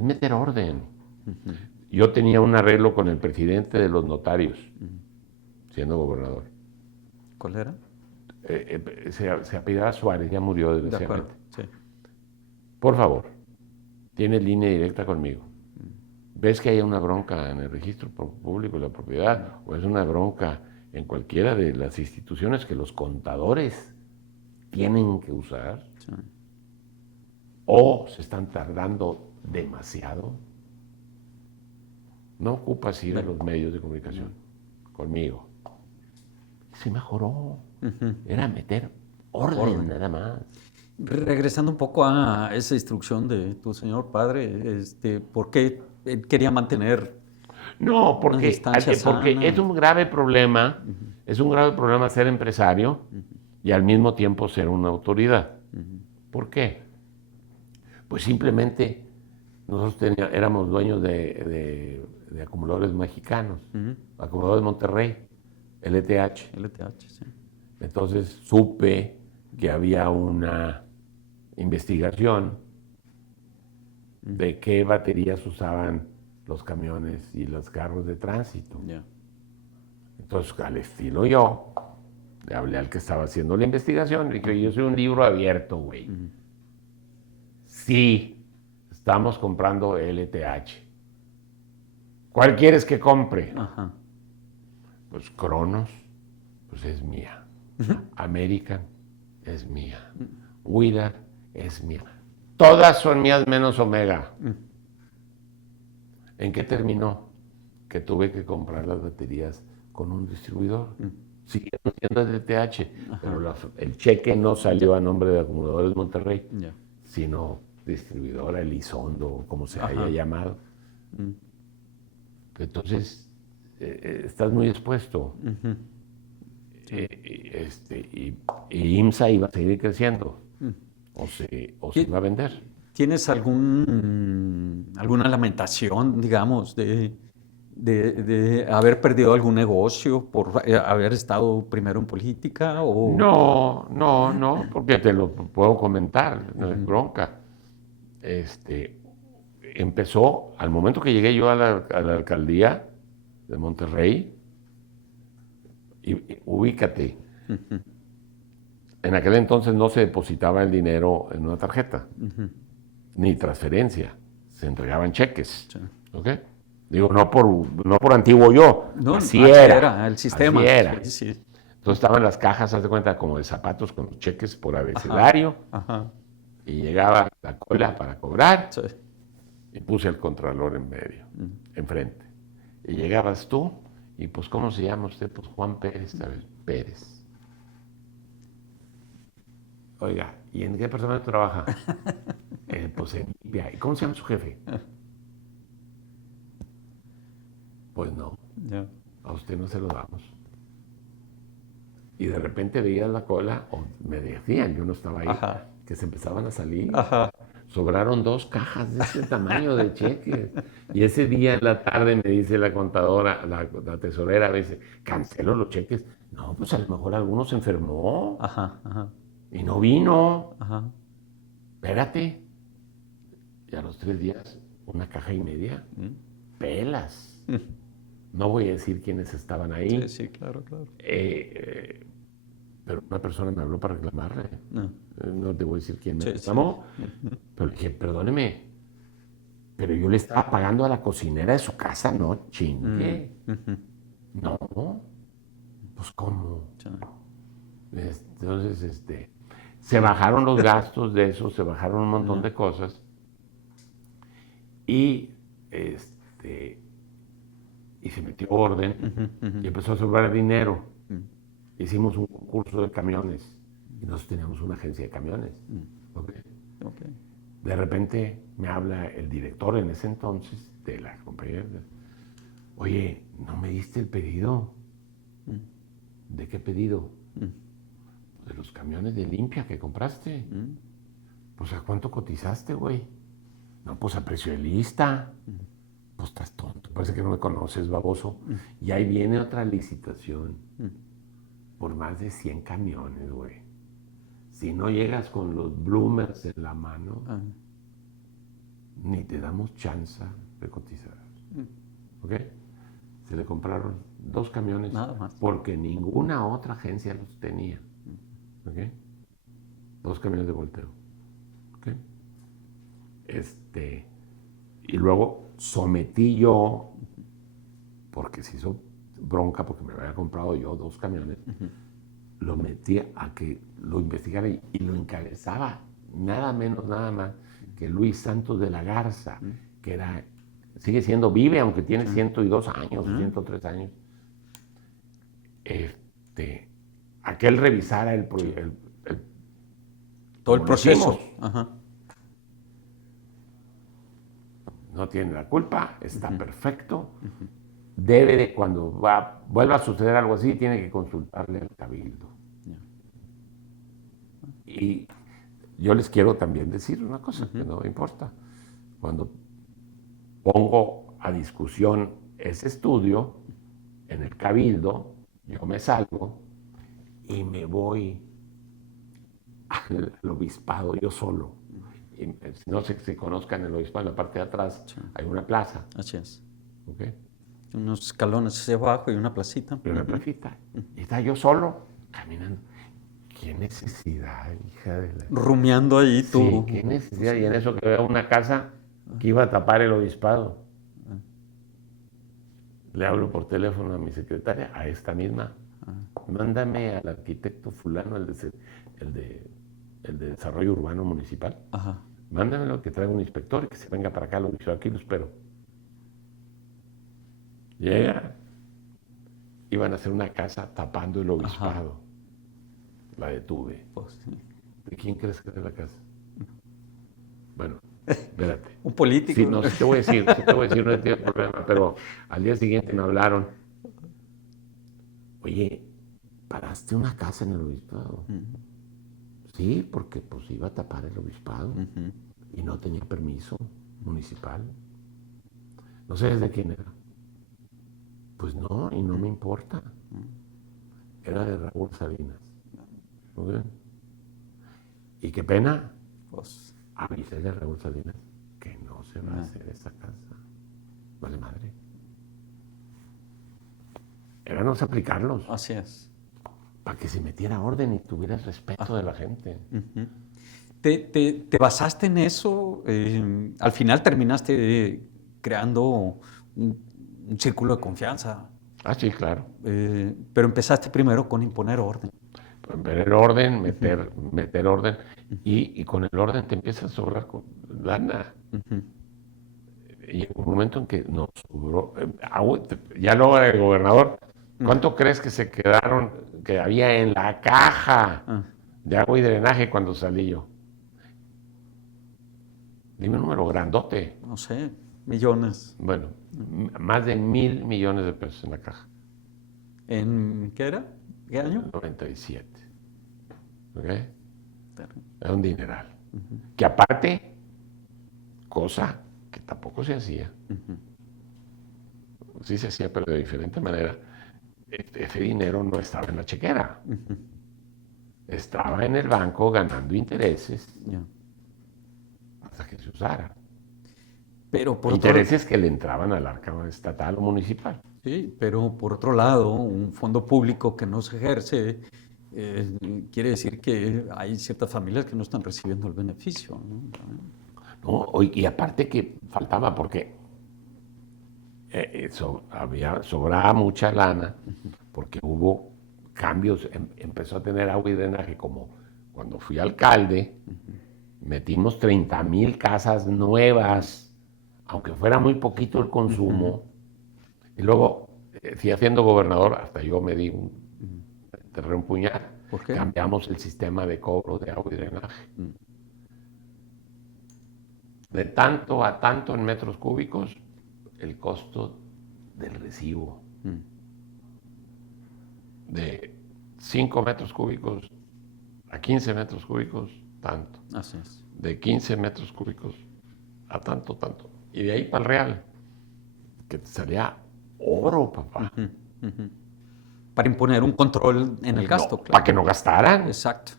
meter orden. Yo tenía un arreglo con el presidente de los notarios, siendo gobernador. ¿Cuál era? Se apellidaba Suárez, ya murió De acuerdo, desgraciadamente. sí. Por favor, tienes línea directa conmigo. ¿Ves que hay una bronca en el registro público de la propiedad o es una bronca en cualquiera de las instituciones que los contadores tienen que usar? Sí. ¿O se están tardando demasiado? No ocupas ir a los medios de comunicación conmigo. Se mejoró. Era meter orden nada más. Regresando un poco a esa instrucción de tu señor padre, ¿por qué él quería mantener No, una porque distancia sana? es un grave problema. Es un grave problema ser empresario y al mismo tiempo ser una autoridad. ¿Por qué? Pues simplemente nosotros éramos dueños de acumuladores mexicanos, acumuladores de Monterrey, LTH. LTH, sí. Entonces supe que había una investigación de qué baterías usaban los camiones y los carros de tránsito. Yeah. Entonces, al estilo yo, le hablé al que estaba haciendo la investigación y dije, yo soy un libro abierto, güey. Sí, estamos comprando LTH. ¿Cuál quieres que compre? Ajá. Pues Cronos, pues es mía. American es mía. Wheeler es mía. Todas son mías menos Omega. ¿En qué terminó? Que tuve que comprar las baterías con un distribuidor. Siguieron siendo LTH, pero el cheque no salió a nombre de Acumuladores Monterrey, Yeah. sino distribuidora Elizondo, como se haya llamado. Entonces, estás muy expuesto. Y IMSA iba a seguir creciendo, o se iba a vender. ¿Tienes alguna lamentación, digamos, de haber perdido algún negocio por haber estado primero en política? O... No, porque te lo puedo comentar, no es bronca. empezó, al momento que llegué yo a la alcaldía de Monterrey, y ubícate, en aquel entonces no se depositaba el dinero en una tarjeta, ni transferencia, se entregaban cheques. Sí. ¿Ok? Digo, no por antiguo yo, No, así era. era el sistema. Así era. Sí, sí. Entonces estaban las cajas, haz de cuenta, como de zapatos con los cheques por abecedario, Ajá. y llegaba la cola para cobrar, Sí. y puse el contralor en medio, enfrente. Y llegabas tú, y pues, ¿cómo se llama usted? Pues Juan Pérez, a ver, Pérez. Oiga, ¿y en qué departamento trabaja? Pues en limpia. ¿Y cómo se llama su jefe? Pues no, Ya. a usted no se lo damos. Y de repente veías la cola, o me decían, yo no estaba ahí, Ajá. que se empezaban a salir. Ajá. Sobraron 2 cajas de este tamaño de cheques. Y ese día en la tarde me dice la contadora, la tesorera, me dice, cancelo los cheques. No, pues a lo mejor alguno se enfermó Ajá. Ajá. y no vino. Ajá. Espérate. Y a los 3 días, 1,5 cajas. Pelas. No voy a decir quiénes estaban ahí. Sí, sí, claro, claro. Pero una persona me habló para reclamarle. No. No te voy a decir quién me Sí, reclamó. Pero le dije, perdóneme, pero yo le estaba pagando a la cocinera de su casa, no chingue. No, pues ¿cómo? Sí. Entonces, se bajaron los gastos de eso, se bajaron un montón de cosas. Y se metió orden y empezó a sobrar dinero. Hicimos un concurso de camiones y nosotros teníamos una agencia de camiones. ¿Okay? Okay. De repente me habla el director en ese entonces de la compañía. Oye, ¿no me diste el pedido? ¿De qué pedido? De los camiones de limpia que compraste. Pues ¿a cuánto cotizaste, güey? No, pues a precio de lista. Pues estás tonto, parece que no me conoces, baboso. Y ahí viene otra licitación por más de 100 camiones, güey. Si no llegas con los bloomers en la mano, ni te damos chance de cotizar. ¿Ok? Se le compraron 2 camiones Nada más. porque ninguna otra agencia los tenía. ¿Ok? 2 camiones de volteo. ¿Ok? Y luego sometí yo, porque se hizo bronca porque me había comprado yo 2 camiones, lo metí a que lo investigara y lo encabezaba nada menos, nada más que Luis Santos de la Garza, que sigue siendo, vive, aunque tiene 102 años, 103 años. A que él revisara todo el proceso. Ajá. No tiene la culpa, está perfecto. Debe de, cuando vuelva a suceder algo así, tiene que consultarle al cabildo. Y yo les quiero también decir una cosa que no me importa. Cuando pongo a discusión ese estudio en el cabildo, yo me salgo y me voy al obispado yo solo. Y, no sé si conozcan el obispado, en la parte de atrás hay una plaza. Así es. ¿Okay? Unos escalones hacia abajo y una placita. Y una placita. Y está yo solo caminando. ¿Qué necesidad, hija de la... Rumiando ahí tú. Sí, qué necesidad. Y en eso que veo una casa que iba a tapar el obispado. Le hablo por teléfono a mi secretaria, a esta misma. Mándame al arquitecto fulano, el de Desarrollo Urbano Municipal. Ajá. Mándamelo, que traiga un inspector y que se venga para acá al obispado. Aquí lo espero. Llega. Iban a hacer una casa tapando el obispado. Ajá. La detuve. Pues, sí. ¿De quién crees que era la casa? Bueno, espérate. Un político. Sí, no, sí te voy a decir, no tengo problema, pero al día siguiente me hablaron. Oye, ¿paraste una casa en el obispado? Sí, porque pues iba a tapar el obispado y no tenía permiso municipal. No sé de quién era. Pues no, y no me importa. Era de Raúl Salinas. ¿Okay? Y qué pena, pues avisé a Raúl Salinas que no se va a hacer esa casa? Vale madre. Era no aplicarlos Así es. para que se metiera orden y tuviera el respeto de la gente. Ujú. ¿Te basaste en eso? Al final terminaste creando un círculo de confianza, Ah, sí, claro. pero empezaste primero con imponer orden. Ver orden, meter orden, y con el orden te empieza a sobrar lana. Ujú. Y en un momento en que nos sobró, ya luego el gobernador, ¿cuánto crees que se quedaron, que había en la caja Ah, de agua y drenaje cuando salí yo? Dime un número grandote. no sé, millones. Bueno, más de 1,000 millones de pesos en la caja. ¿En qué era? ¿Qué año? 97. ¿Ok? Claro. Era un dineral. Que aparte, cosa que tampoco se hacía. Sí se hacía, pero de diferente manera. Ese dinero no estaba en la chequera. Estaba en el banco ganando intereses Ya. hasta que se usara. Pero por Intereses que le entraban al arca estatal o municipal. sí, pero por otro lado, un fondo público que no se ejerce quiere decir que hay ciertas familias que no están recibiendo el beneficio, ¿no? ¿No? Y aparte que faltaba, porque sobraba mucha lana, porque hubo cambios, empezó a tener agua y drenaje, como cuando fui alcalde, metimos 30,000 casas nuevas, aunque fuera muy poquito el consumo, y luego, siendo gobernador, hasta yo me di un terreno puñal, ¿Por qué? cambiamos el sistema de cobro de agua y drenaje. De tanto a tanto en metros cúbicos, el costo del recibo. De 5 metros cúbicos a 15 metros cúbicos, tanto. Así es. De 15 metros cúbicos a tanto, tanto. Y de ahí para el real, que te salía oro, papá. Para imponer un control en el gasto, Para claro. que no gastaran. Exacto.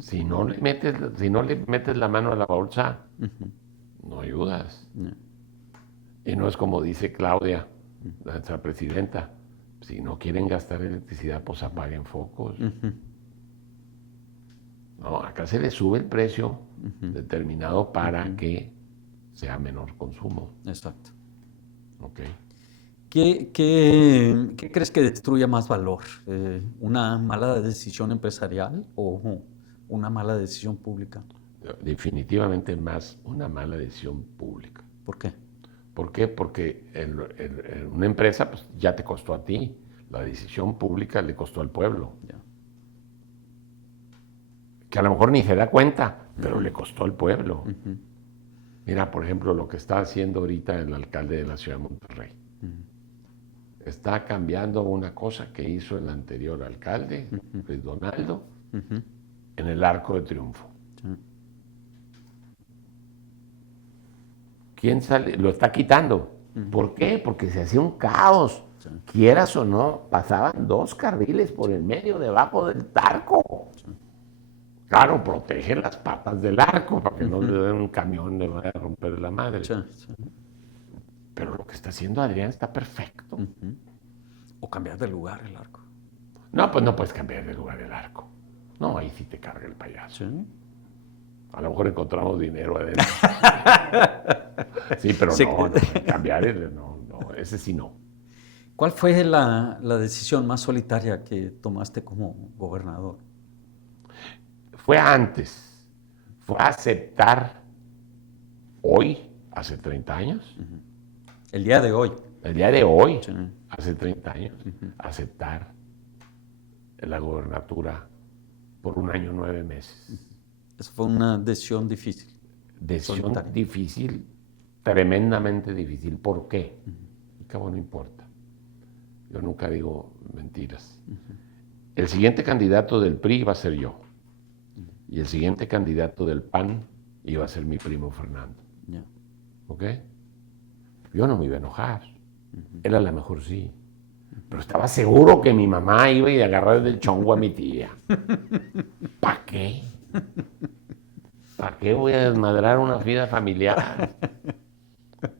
Si no le metes la mano a la bolsa, no ayudas. Y no es como dice Claudia, nuestra presidenta, si no quieren gastar electricidad, pues apaguen focos. No, acá se le sube el precio determinado para que sea menor consumo. Exacto. ¿Ok? ¿Qué crees que destruya más valor? ¿Una mala decisión empresarial o una mala decisión pública? Definitivamente más una mala decisión pública. ¿Por qué? ¿Por qué? Porque una empresa pues, ya te costó a ti. La decisión pública le costó al pueblo. Ya. Que a lo mejor ni se da cuenta, pero le costó al pueblo. Mira, por ejemplo, lo que está haciendo ahorita el alcalde de la ciudad de Monterrey. Está cambiando una cosa que hizo el anterior alcalde, Luis Donaldo, en el Arco de Triunfo. Sí. ¿Quién sale? Lo está quitando. ¿Por qué? Porque se hacía un caos. Sí. Quieras o no, pasaban 2 carriles por el medio, debajo del arco. Sí. Claro, protege las patas del arco para que no le den un camión, le vaya a romper la madre. Sí, sí. Pero lo que está haciendo Adrián está perfecto. O cambiar de lugar el arco. No, pues no puedes cambiar de lugar el arco. No, ahí sí te carga el payaso. Sí. A lo mejor encontramos dinero adentro. Sí, pero Sí. no, cambiar, no, ese sí no. ¿Cuál fue la decisión más solitaria que tomaste como gobernador? Fue antes. Fue aceptar hoy, hace 30 años. El día de hoy. El día de hoy, Sí. hace 30 años, aceptar la gobernatura por 1 año 9 meses. Esa fue una decisión difícil. Decisión Solitaria. difícil, tremendamente difícil. ¿Por qué? Al cabo no importa. Yo nunca digo mentiras. El siguiente candidato del PRI iba a ser yo. Y el siguiente candidato del PAN iba a ser mi primo Fernando. Ya. ¿Ok? Yo no me iba a enojar. Él a lo mejor sí. Pero estaba seguro que mi mamá iba a ir a agarrar del chongo a mi tía. ¿Para qué? ¿Para qué voy a desmadrar una vida familiar?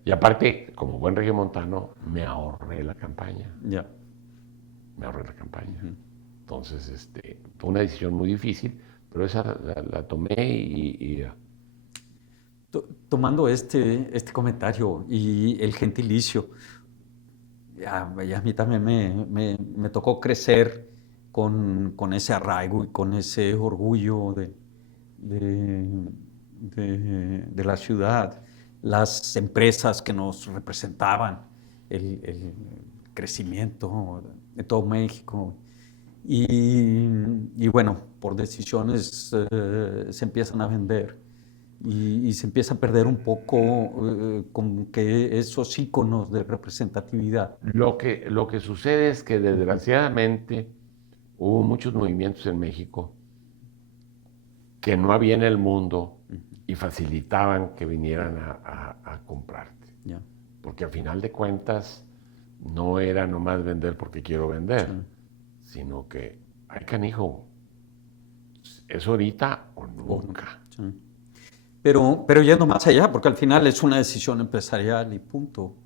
Y aparte, como buen regiomontano, me ahorré la campaña. Ya. Me ahorré la campaña. Entonces, fue una decisión muy difícil, pero esa la tomé y Tomando este comentario y el gentilicio, a mí también me tocó crecer con ese arraigo y con ese orgullo de, de la ciudad, las empresas que nos representaban, el crecimiento de todo México. Y bueno, por decisiones se empiezan a vender y se empieza a perder un poco como que esos íconos de representatividad. lo que sucede es que desgraciadamente hubo muchos movimientos en México que no había en el mundo y facilitaban que vinieran a comprarte. Ya. Porque al final de cuentas no era nomás vender porque quiero vender, sino que, ay canijo, ¿es ahorita o nunca? Sí. Pero yendo más allá, porque al final es una decisión empresarial y punto.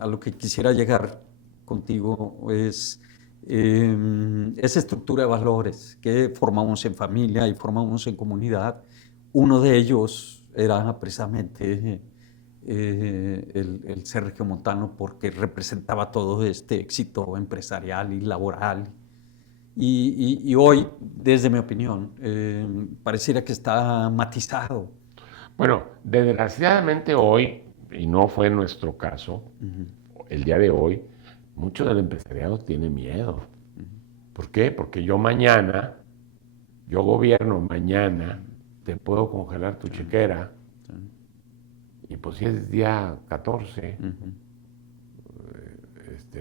A lo que quisiera llegar contigo es esa estructura de valores que formamos en familia y formamos en comunidad. Uno de ellos era precisamente el ser regiomontano porque representaba todo este éxito empresarial y laboral. Y hoy, desde mi opinión, pareciera que está matizado. Bueno, desgraciadamente hoy, y no fue nuestro caso, el día de hoy, mucho del empresariado tiene miedo. ¿Por qué? Porque yo gobierno mañana, te puedo congelar tu chequera, y pues si es día 14,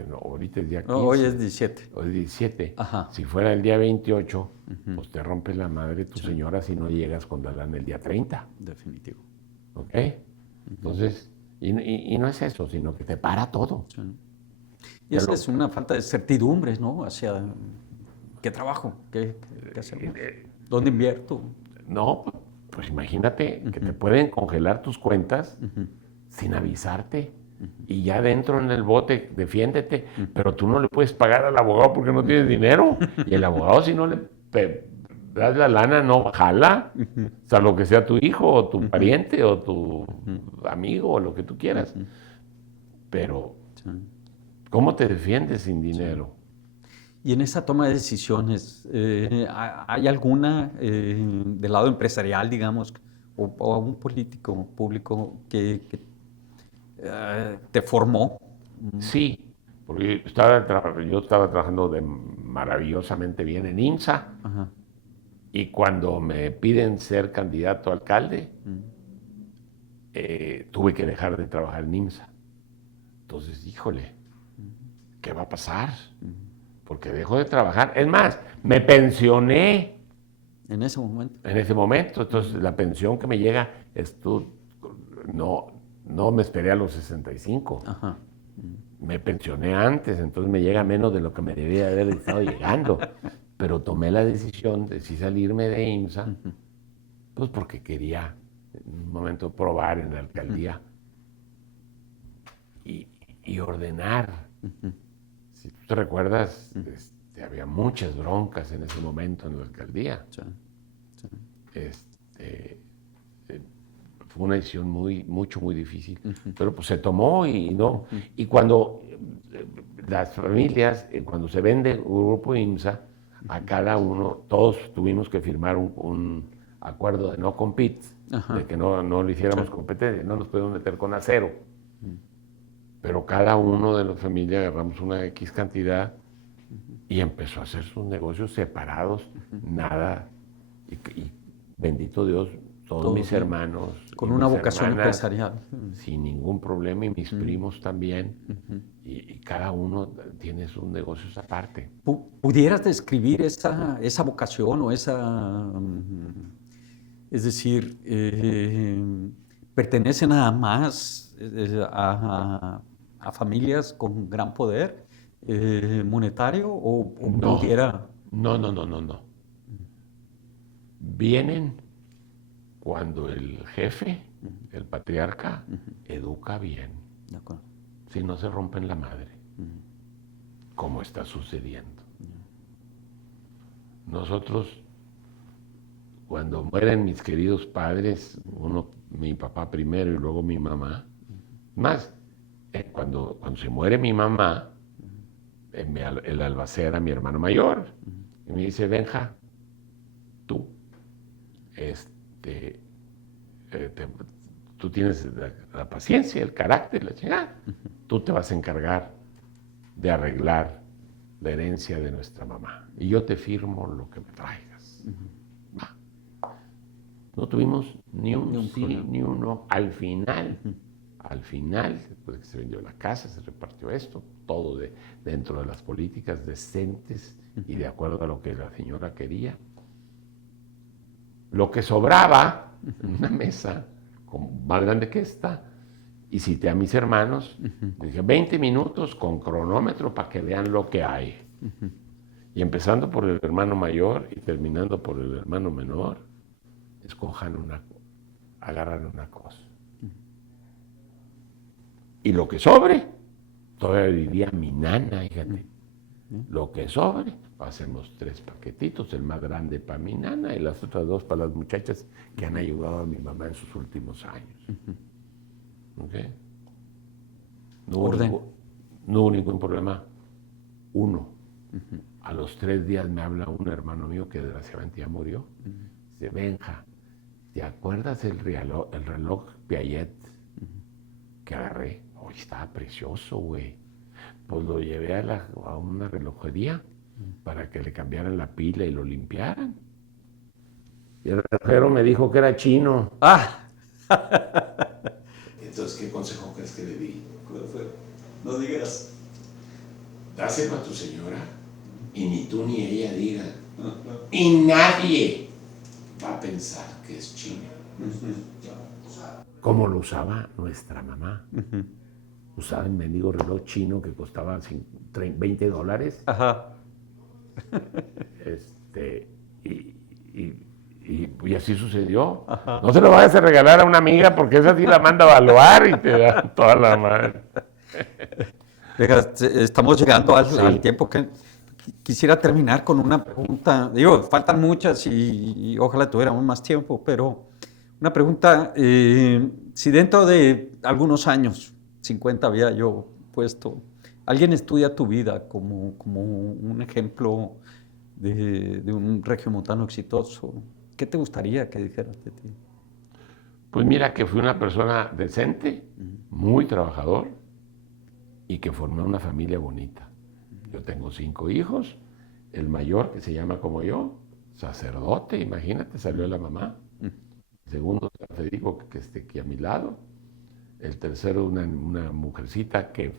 no, ahorita es día 15. No, hoy es 17. Hoy es 17. Ajá. Si fuera el día 28, pues te rompes la madre tu señora si no llegas cuando dan el día 30. Definitivo. ¿Ok? Entonces, y no es eso, sino que te para todo. Sí. Y esa es una falta de certidumbre, ¿no? Hacia qué trabajo, qué hacemos, dónde invierto. No, pues imagínate que te pueden congelar tus cuentas sin avisarte. Y ya dentro en el bote, defiéndete, pero tú no le puedes pagar al abogado porque no tienes dinero. Y el abogado, si no le das la lana, no jala. O sea, lo que sea tu hijo, o tu pariente, o tu amigo, o lo que tú quieras. Pero, ¿cómo te defiendes sin dinero? Y en esa toma de decisiones, ¿hay alguna del lado empresarial, digamos, o algún político público que te formó? Sí, porque yo estaba trabajando maravillosamente bien en IMSA. Ajá. Y cuando me piden ser candidato a alcalde, tuve que dejar de trabajar en IMSA. Entonces, híjole, ¿qué va a pasar? Porque dejo de trabajar. Es más, me pensioné En ese momento. en ese momento. Entonces, la pensión que me llega no me esperé a los 65. Ajá. Me pensioné antes, entonces me llega menos de lo que me debía haber estado llegando. Pero tomé la decisión de sí salirme de IMSA, pues porque quería en un momento probar en la alcaldía y ordenar. Si tú te recuerdas, había muchas broncas en ese momento en la alcaldía. Sí. Fue una decisión muy difícil, pero pues se tomó y no. Y cuando las familias, cuando se vende Grupo IMSA, a cada uno, todos tuvimos que firmar un acuerdo de no compete, de que no le hiciéramos competencia, no nos podemos meter con acero. Pero cada uno de la familia agarramos una X cantidad y empezó a hacer sus negocios separados, nada. Y bendito Dios, todos mis hermanos. Con una vocación empresarial. Sin ningún problema, y mis primos también. Y cada uno tiene sus negocios aparte. ¿Pudieras describir esa vocación o esa... es decir, pertenece nada más a familias con gran poder monetario o No. pudiera... No. Vienen cuando el jefe, el patriarca, educa bien, De acuerdo. si no se rompen la madre, como está sucediendo. Nosotros, cuando mueren mis queridos padres, mi papá primero y luego mi mamá, más, cuando se muere mi mamá, el albacea, mi hermano mayor, y me dice, Benja, tú, tú tienes la paciencia, el carácter, la chingada, tú te vas a encargar de arreglar la herencia de nuestra mamá, y yo te firmo lo que me traigas. No tuvimos ni un sí, ni un no. Al final, después de que se vendió la casa, se repartió esto, todo dentro de las políticas decentes y de acuerdo a lo que la señora quería. Lo que sobraba en una mesa más grande que esta, y cité a mis hermanos, dije 20 minutos con cronómetro para que vean lo que hay. Y empezando por el hermano mayor y terminando por el hermano menor, agarran una cosa. Y lo que sobre, todavía vivía mi nana, fíjate. Lo que sobre, hacemos 3 paquetitos, el más grande para mi nana y las otras 2 para las muchachas que han ayudado a mi mamá en sus últimos años. ¿Okay? No hubo ningún problema. A los 3 días me habla un hermano mío que desgraciadamente ya murió. Dice, Benja, ¿te acuerdas el reloj Piaget que agarré? Oye, estaba precioso, güey. Pues lo llevé a una relojería para que le cambiaran la pila y lo limpiaran. Y el relojero me dijo que era chino. Entonces, ¿qué consejo crees que le di? ¿Cuál fue? No digas. Dáselo a tu señora y ni tú ni ella digan. Y nadie va a pensar que es chino. Como lo usaba nuestra mamá. Usaba el mendigo reloj chino que costaba $20. Ajá. Y así sucedió. Ajá. No se lo vayas a regalar a una amiga porque esa sí la manda a evaluar y te da toda la madre. Estamos llegando al tiempo que quisiera terminar con una pregunta. Digo, faltan muchas y ojalá tuviéramos más tiempo, pero una pregunta, si dentro de algunos años, 50 había yo puesto, alguien estudia tu vida como un ejemplo de un regiomontano exitoso, ¿qué te gustaría que dijeras de ti? Pues mira, que fui una persona decente, muy trabajador y que formé una familia bonita. Yo tengo 5 hijos, el mayor, que se llama como yo, sacerdote, imagínate, salió de la mamá. El segundo, Federico, que esté aquí a mi lado. El tercero, una mujercita que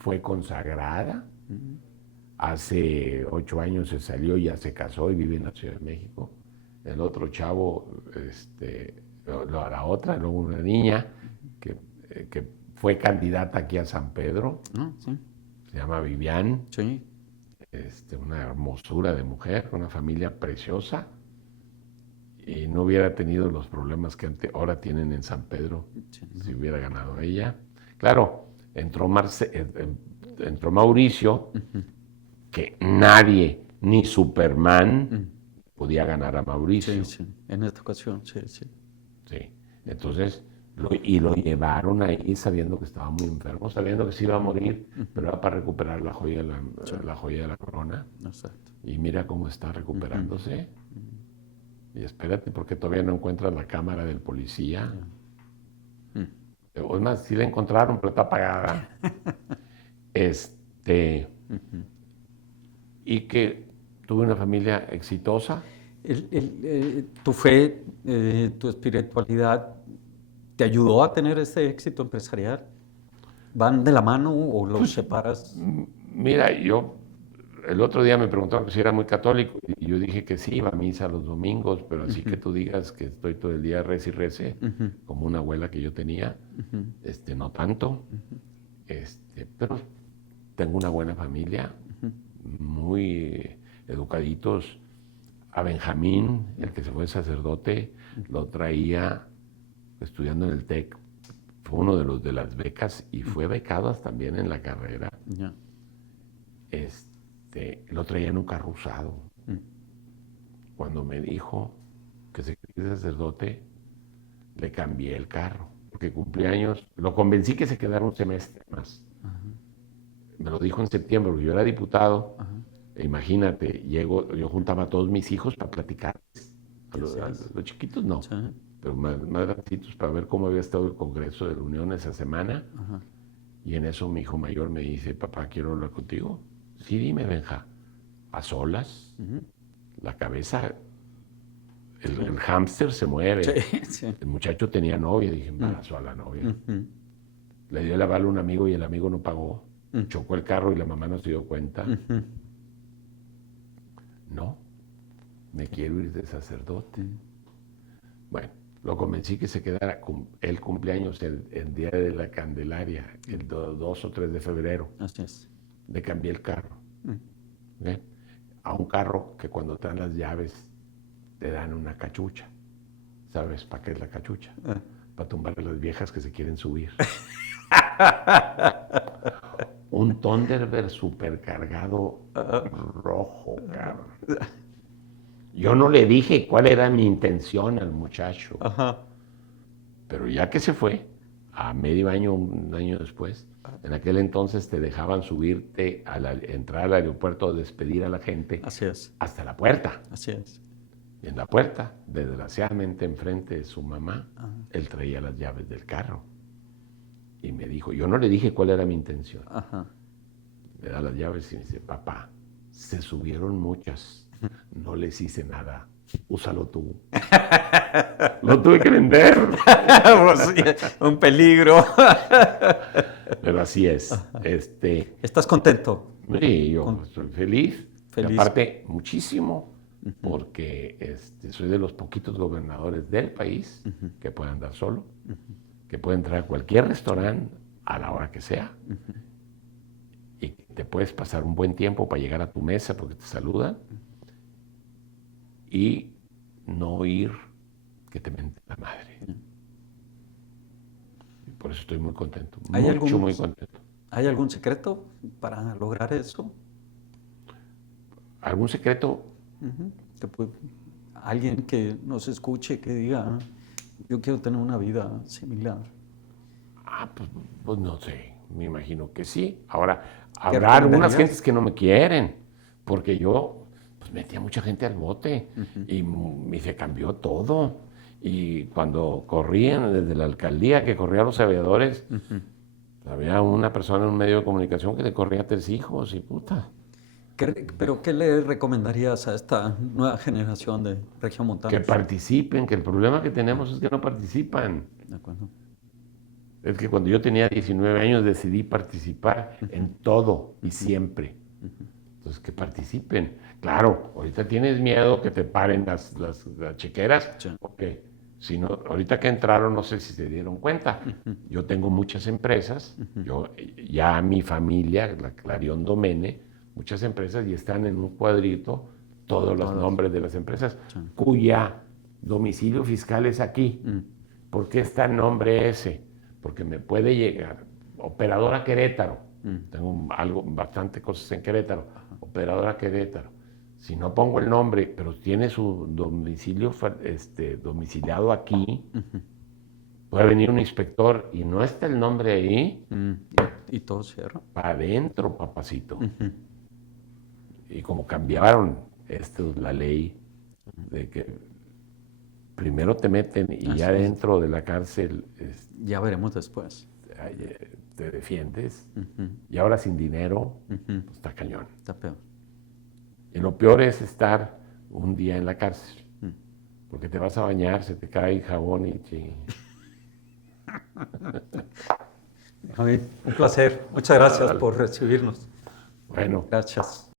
fue consagrada. Hace 8 años se salió, ya se casó y vive en la Ciudad de México. El otro chavo, la otra, luego una niña que fue candidata aquí a San Pedro. Sí. Se llama Vivian. Sí. Una hermosura de mujer, una familia preciosa. Y no hubiera tenido los problemas que ahora tienen en San Pedro, si hubiera ganado ella. Claro, entró Mauricio, que nadie, ni Superman, podía ganar a Mauricio. Sí, en esta ocasión, sí. Sí, entonces, lo llevaron ahí sabiendo que estaba muy enfermo, sabiendo que se iba a morir, pero era para recuperar la joya de la corona. Exacto. Y mira cómo está recuperándose. Y espérate, porque todavía no encuentran la cámara del policía. Es más, sí la encontraron, pero está apagada. Y que tuve una familia exitosa. Tu fe, tu espiritualidad, ¿te ayudó a tener ese éxito empresarial? ¿Van de la mano o los separas? Mira, el otro día me preguntaron si era muy católico y yo dije que sí, iba a misa los domingos, pero así que tú digas que estoy todo el día rece y rece, como una abuela que yo tenía, no tanto, pero tengo una buena familia, muy educaditos. A Benjamín, el que se fue sacerdote, lo traía estudiando en el TEC, fue uno de los de las becas y fue becado también en la carrera. Ya. Lo traía en un carro usado. Cuando me dijo que se quería sacerdote, le cambié el carro, porque cumpleaños, lo convencí que se quedara un semestre más. Ajá. Me lo dijo en septiembre, porque yo era diputado. Ajá. E imagínate, yo juntaba a todos mis hijos para platicar. A los chiquitos no, Sí. pero más grandecitos para ver cómo había estado el Congreso de la Unión esa semana. Ajá. Y en eso mi hijo mayor me dice, papá, quiero hablar contigo. Sí, dime, Benja. A solas, la cabeza, el hámster se mueve. Sí, sí. El muchacho tenía novia, dije, embarazó a la novia. Le dio el aval a un amigo y el amigo no pagó. Chocó el carro y la mamá no se dio cuenta. No, me quiero ir de sacerdote. Bueno, lo convencí que se quedara. El cumpleaños, el día de la Candelaria, el 2 o 3 de febrero. Así es. Le cambié el carro. ¿Okay? A un carro que cuando te dan las llaves te dan una cachucha. ¿Sabes para qué es la cachucha? Para tumbar a las viejas que se quieren subir. Un Thunderbird supercargado rojo, cabrón. Yo no le dije cuál era mi intención al muchacho. Ajá. Pero ya que se fue, a medio año, un año después, en aquel entonces te dejaban subirte, entrar al aeropuerto, despedir a la gente. Así es. Hasta la puerta. Así es. Y en la puerta, desgraciadamente enfrente de su mamá, él traía las llaves del carro. Y me dijo, yo no le dije cuál era mi intención. Ajá. Me da las llaves y me dice, papá, se subieron muchas, no les hice nada, úsalo tú. Lo tuve que vender. Un peligro. Pero así es. ¿Estás contento? Sí, yo estoy feliz. Feliz. Y aparte, muchísimo, porque soy de los poquitos gobernadores del país que pueden andar solo, que pueden entrar a cualquier restaurante a la hora que sea, y te puedes pasar un buen tiempo para llegar a tu mesa porque te saludan, y no oír que te mente la madre. Y por eso estoy muy contento, muy contento. ¿Hay algún secreto para lograr eso? ¿Algún secreto? Alguien que nos escuche, que diga, yo quiero tener una vida similar. Pues no sé, me imagino que sí. Ahora, habrá algunas gentes que no me quieren, porque yo metí a mucha gente al bote y se cambió todo. Y cuando corrían desde la alcaldía, que corría a los aviadores, había una persona en un medio de comunicación que le corría 3 hijos y puta. ¿Pero qué le recomendarías a esta nueva generación de regiomontanos? Que participen, que el problema que tenemos es que no participan. De acuerdo. Es que cuando yo tenía 19 años decidí participar en todo y siempre. Entonces, que participen. Claro, ahorita tienes miedo que te paren las chequeras, Sí. porque si no, ahorita que entraron, no sé si se dieron cuenta. Yo tengo muchas empresas, ya mi familia, la Clarion Domene, muchas empresas, y están en un cuadrito todos los nombres de las empresas, cuya domicilio fiscal es aquí. ¿Por qué está el nombre ese? Porque me puede llegar Operadora Querétaro. Tengo bastante cosas en Querétaro. Operadora Querétaro. Si no pongo el nombre, pero tiene su domicilio domiciliado aquí, puede venir un inspector y no está el nombre ahí. Y todo cierra. Para adentro, papacito. Y como cambiaron la ley de que primero te meten y ya dentro de la cárcel ya veremos después. Te defiendes, y ahora sin dinero, pues está cañón. Está peor. Y lo peor es estar un día en la cárcel, porque te vas a bañar, se te cae jabón y Un placer. Muchas gracias por recibirnos. Bueno. Gracias.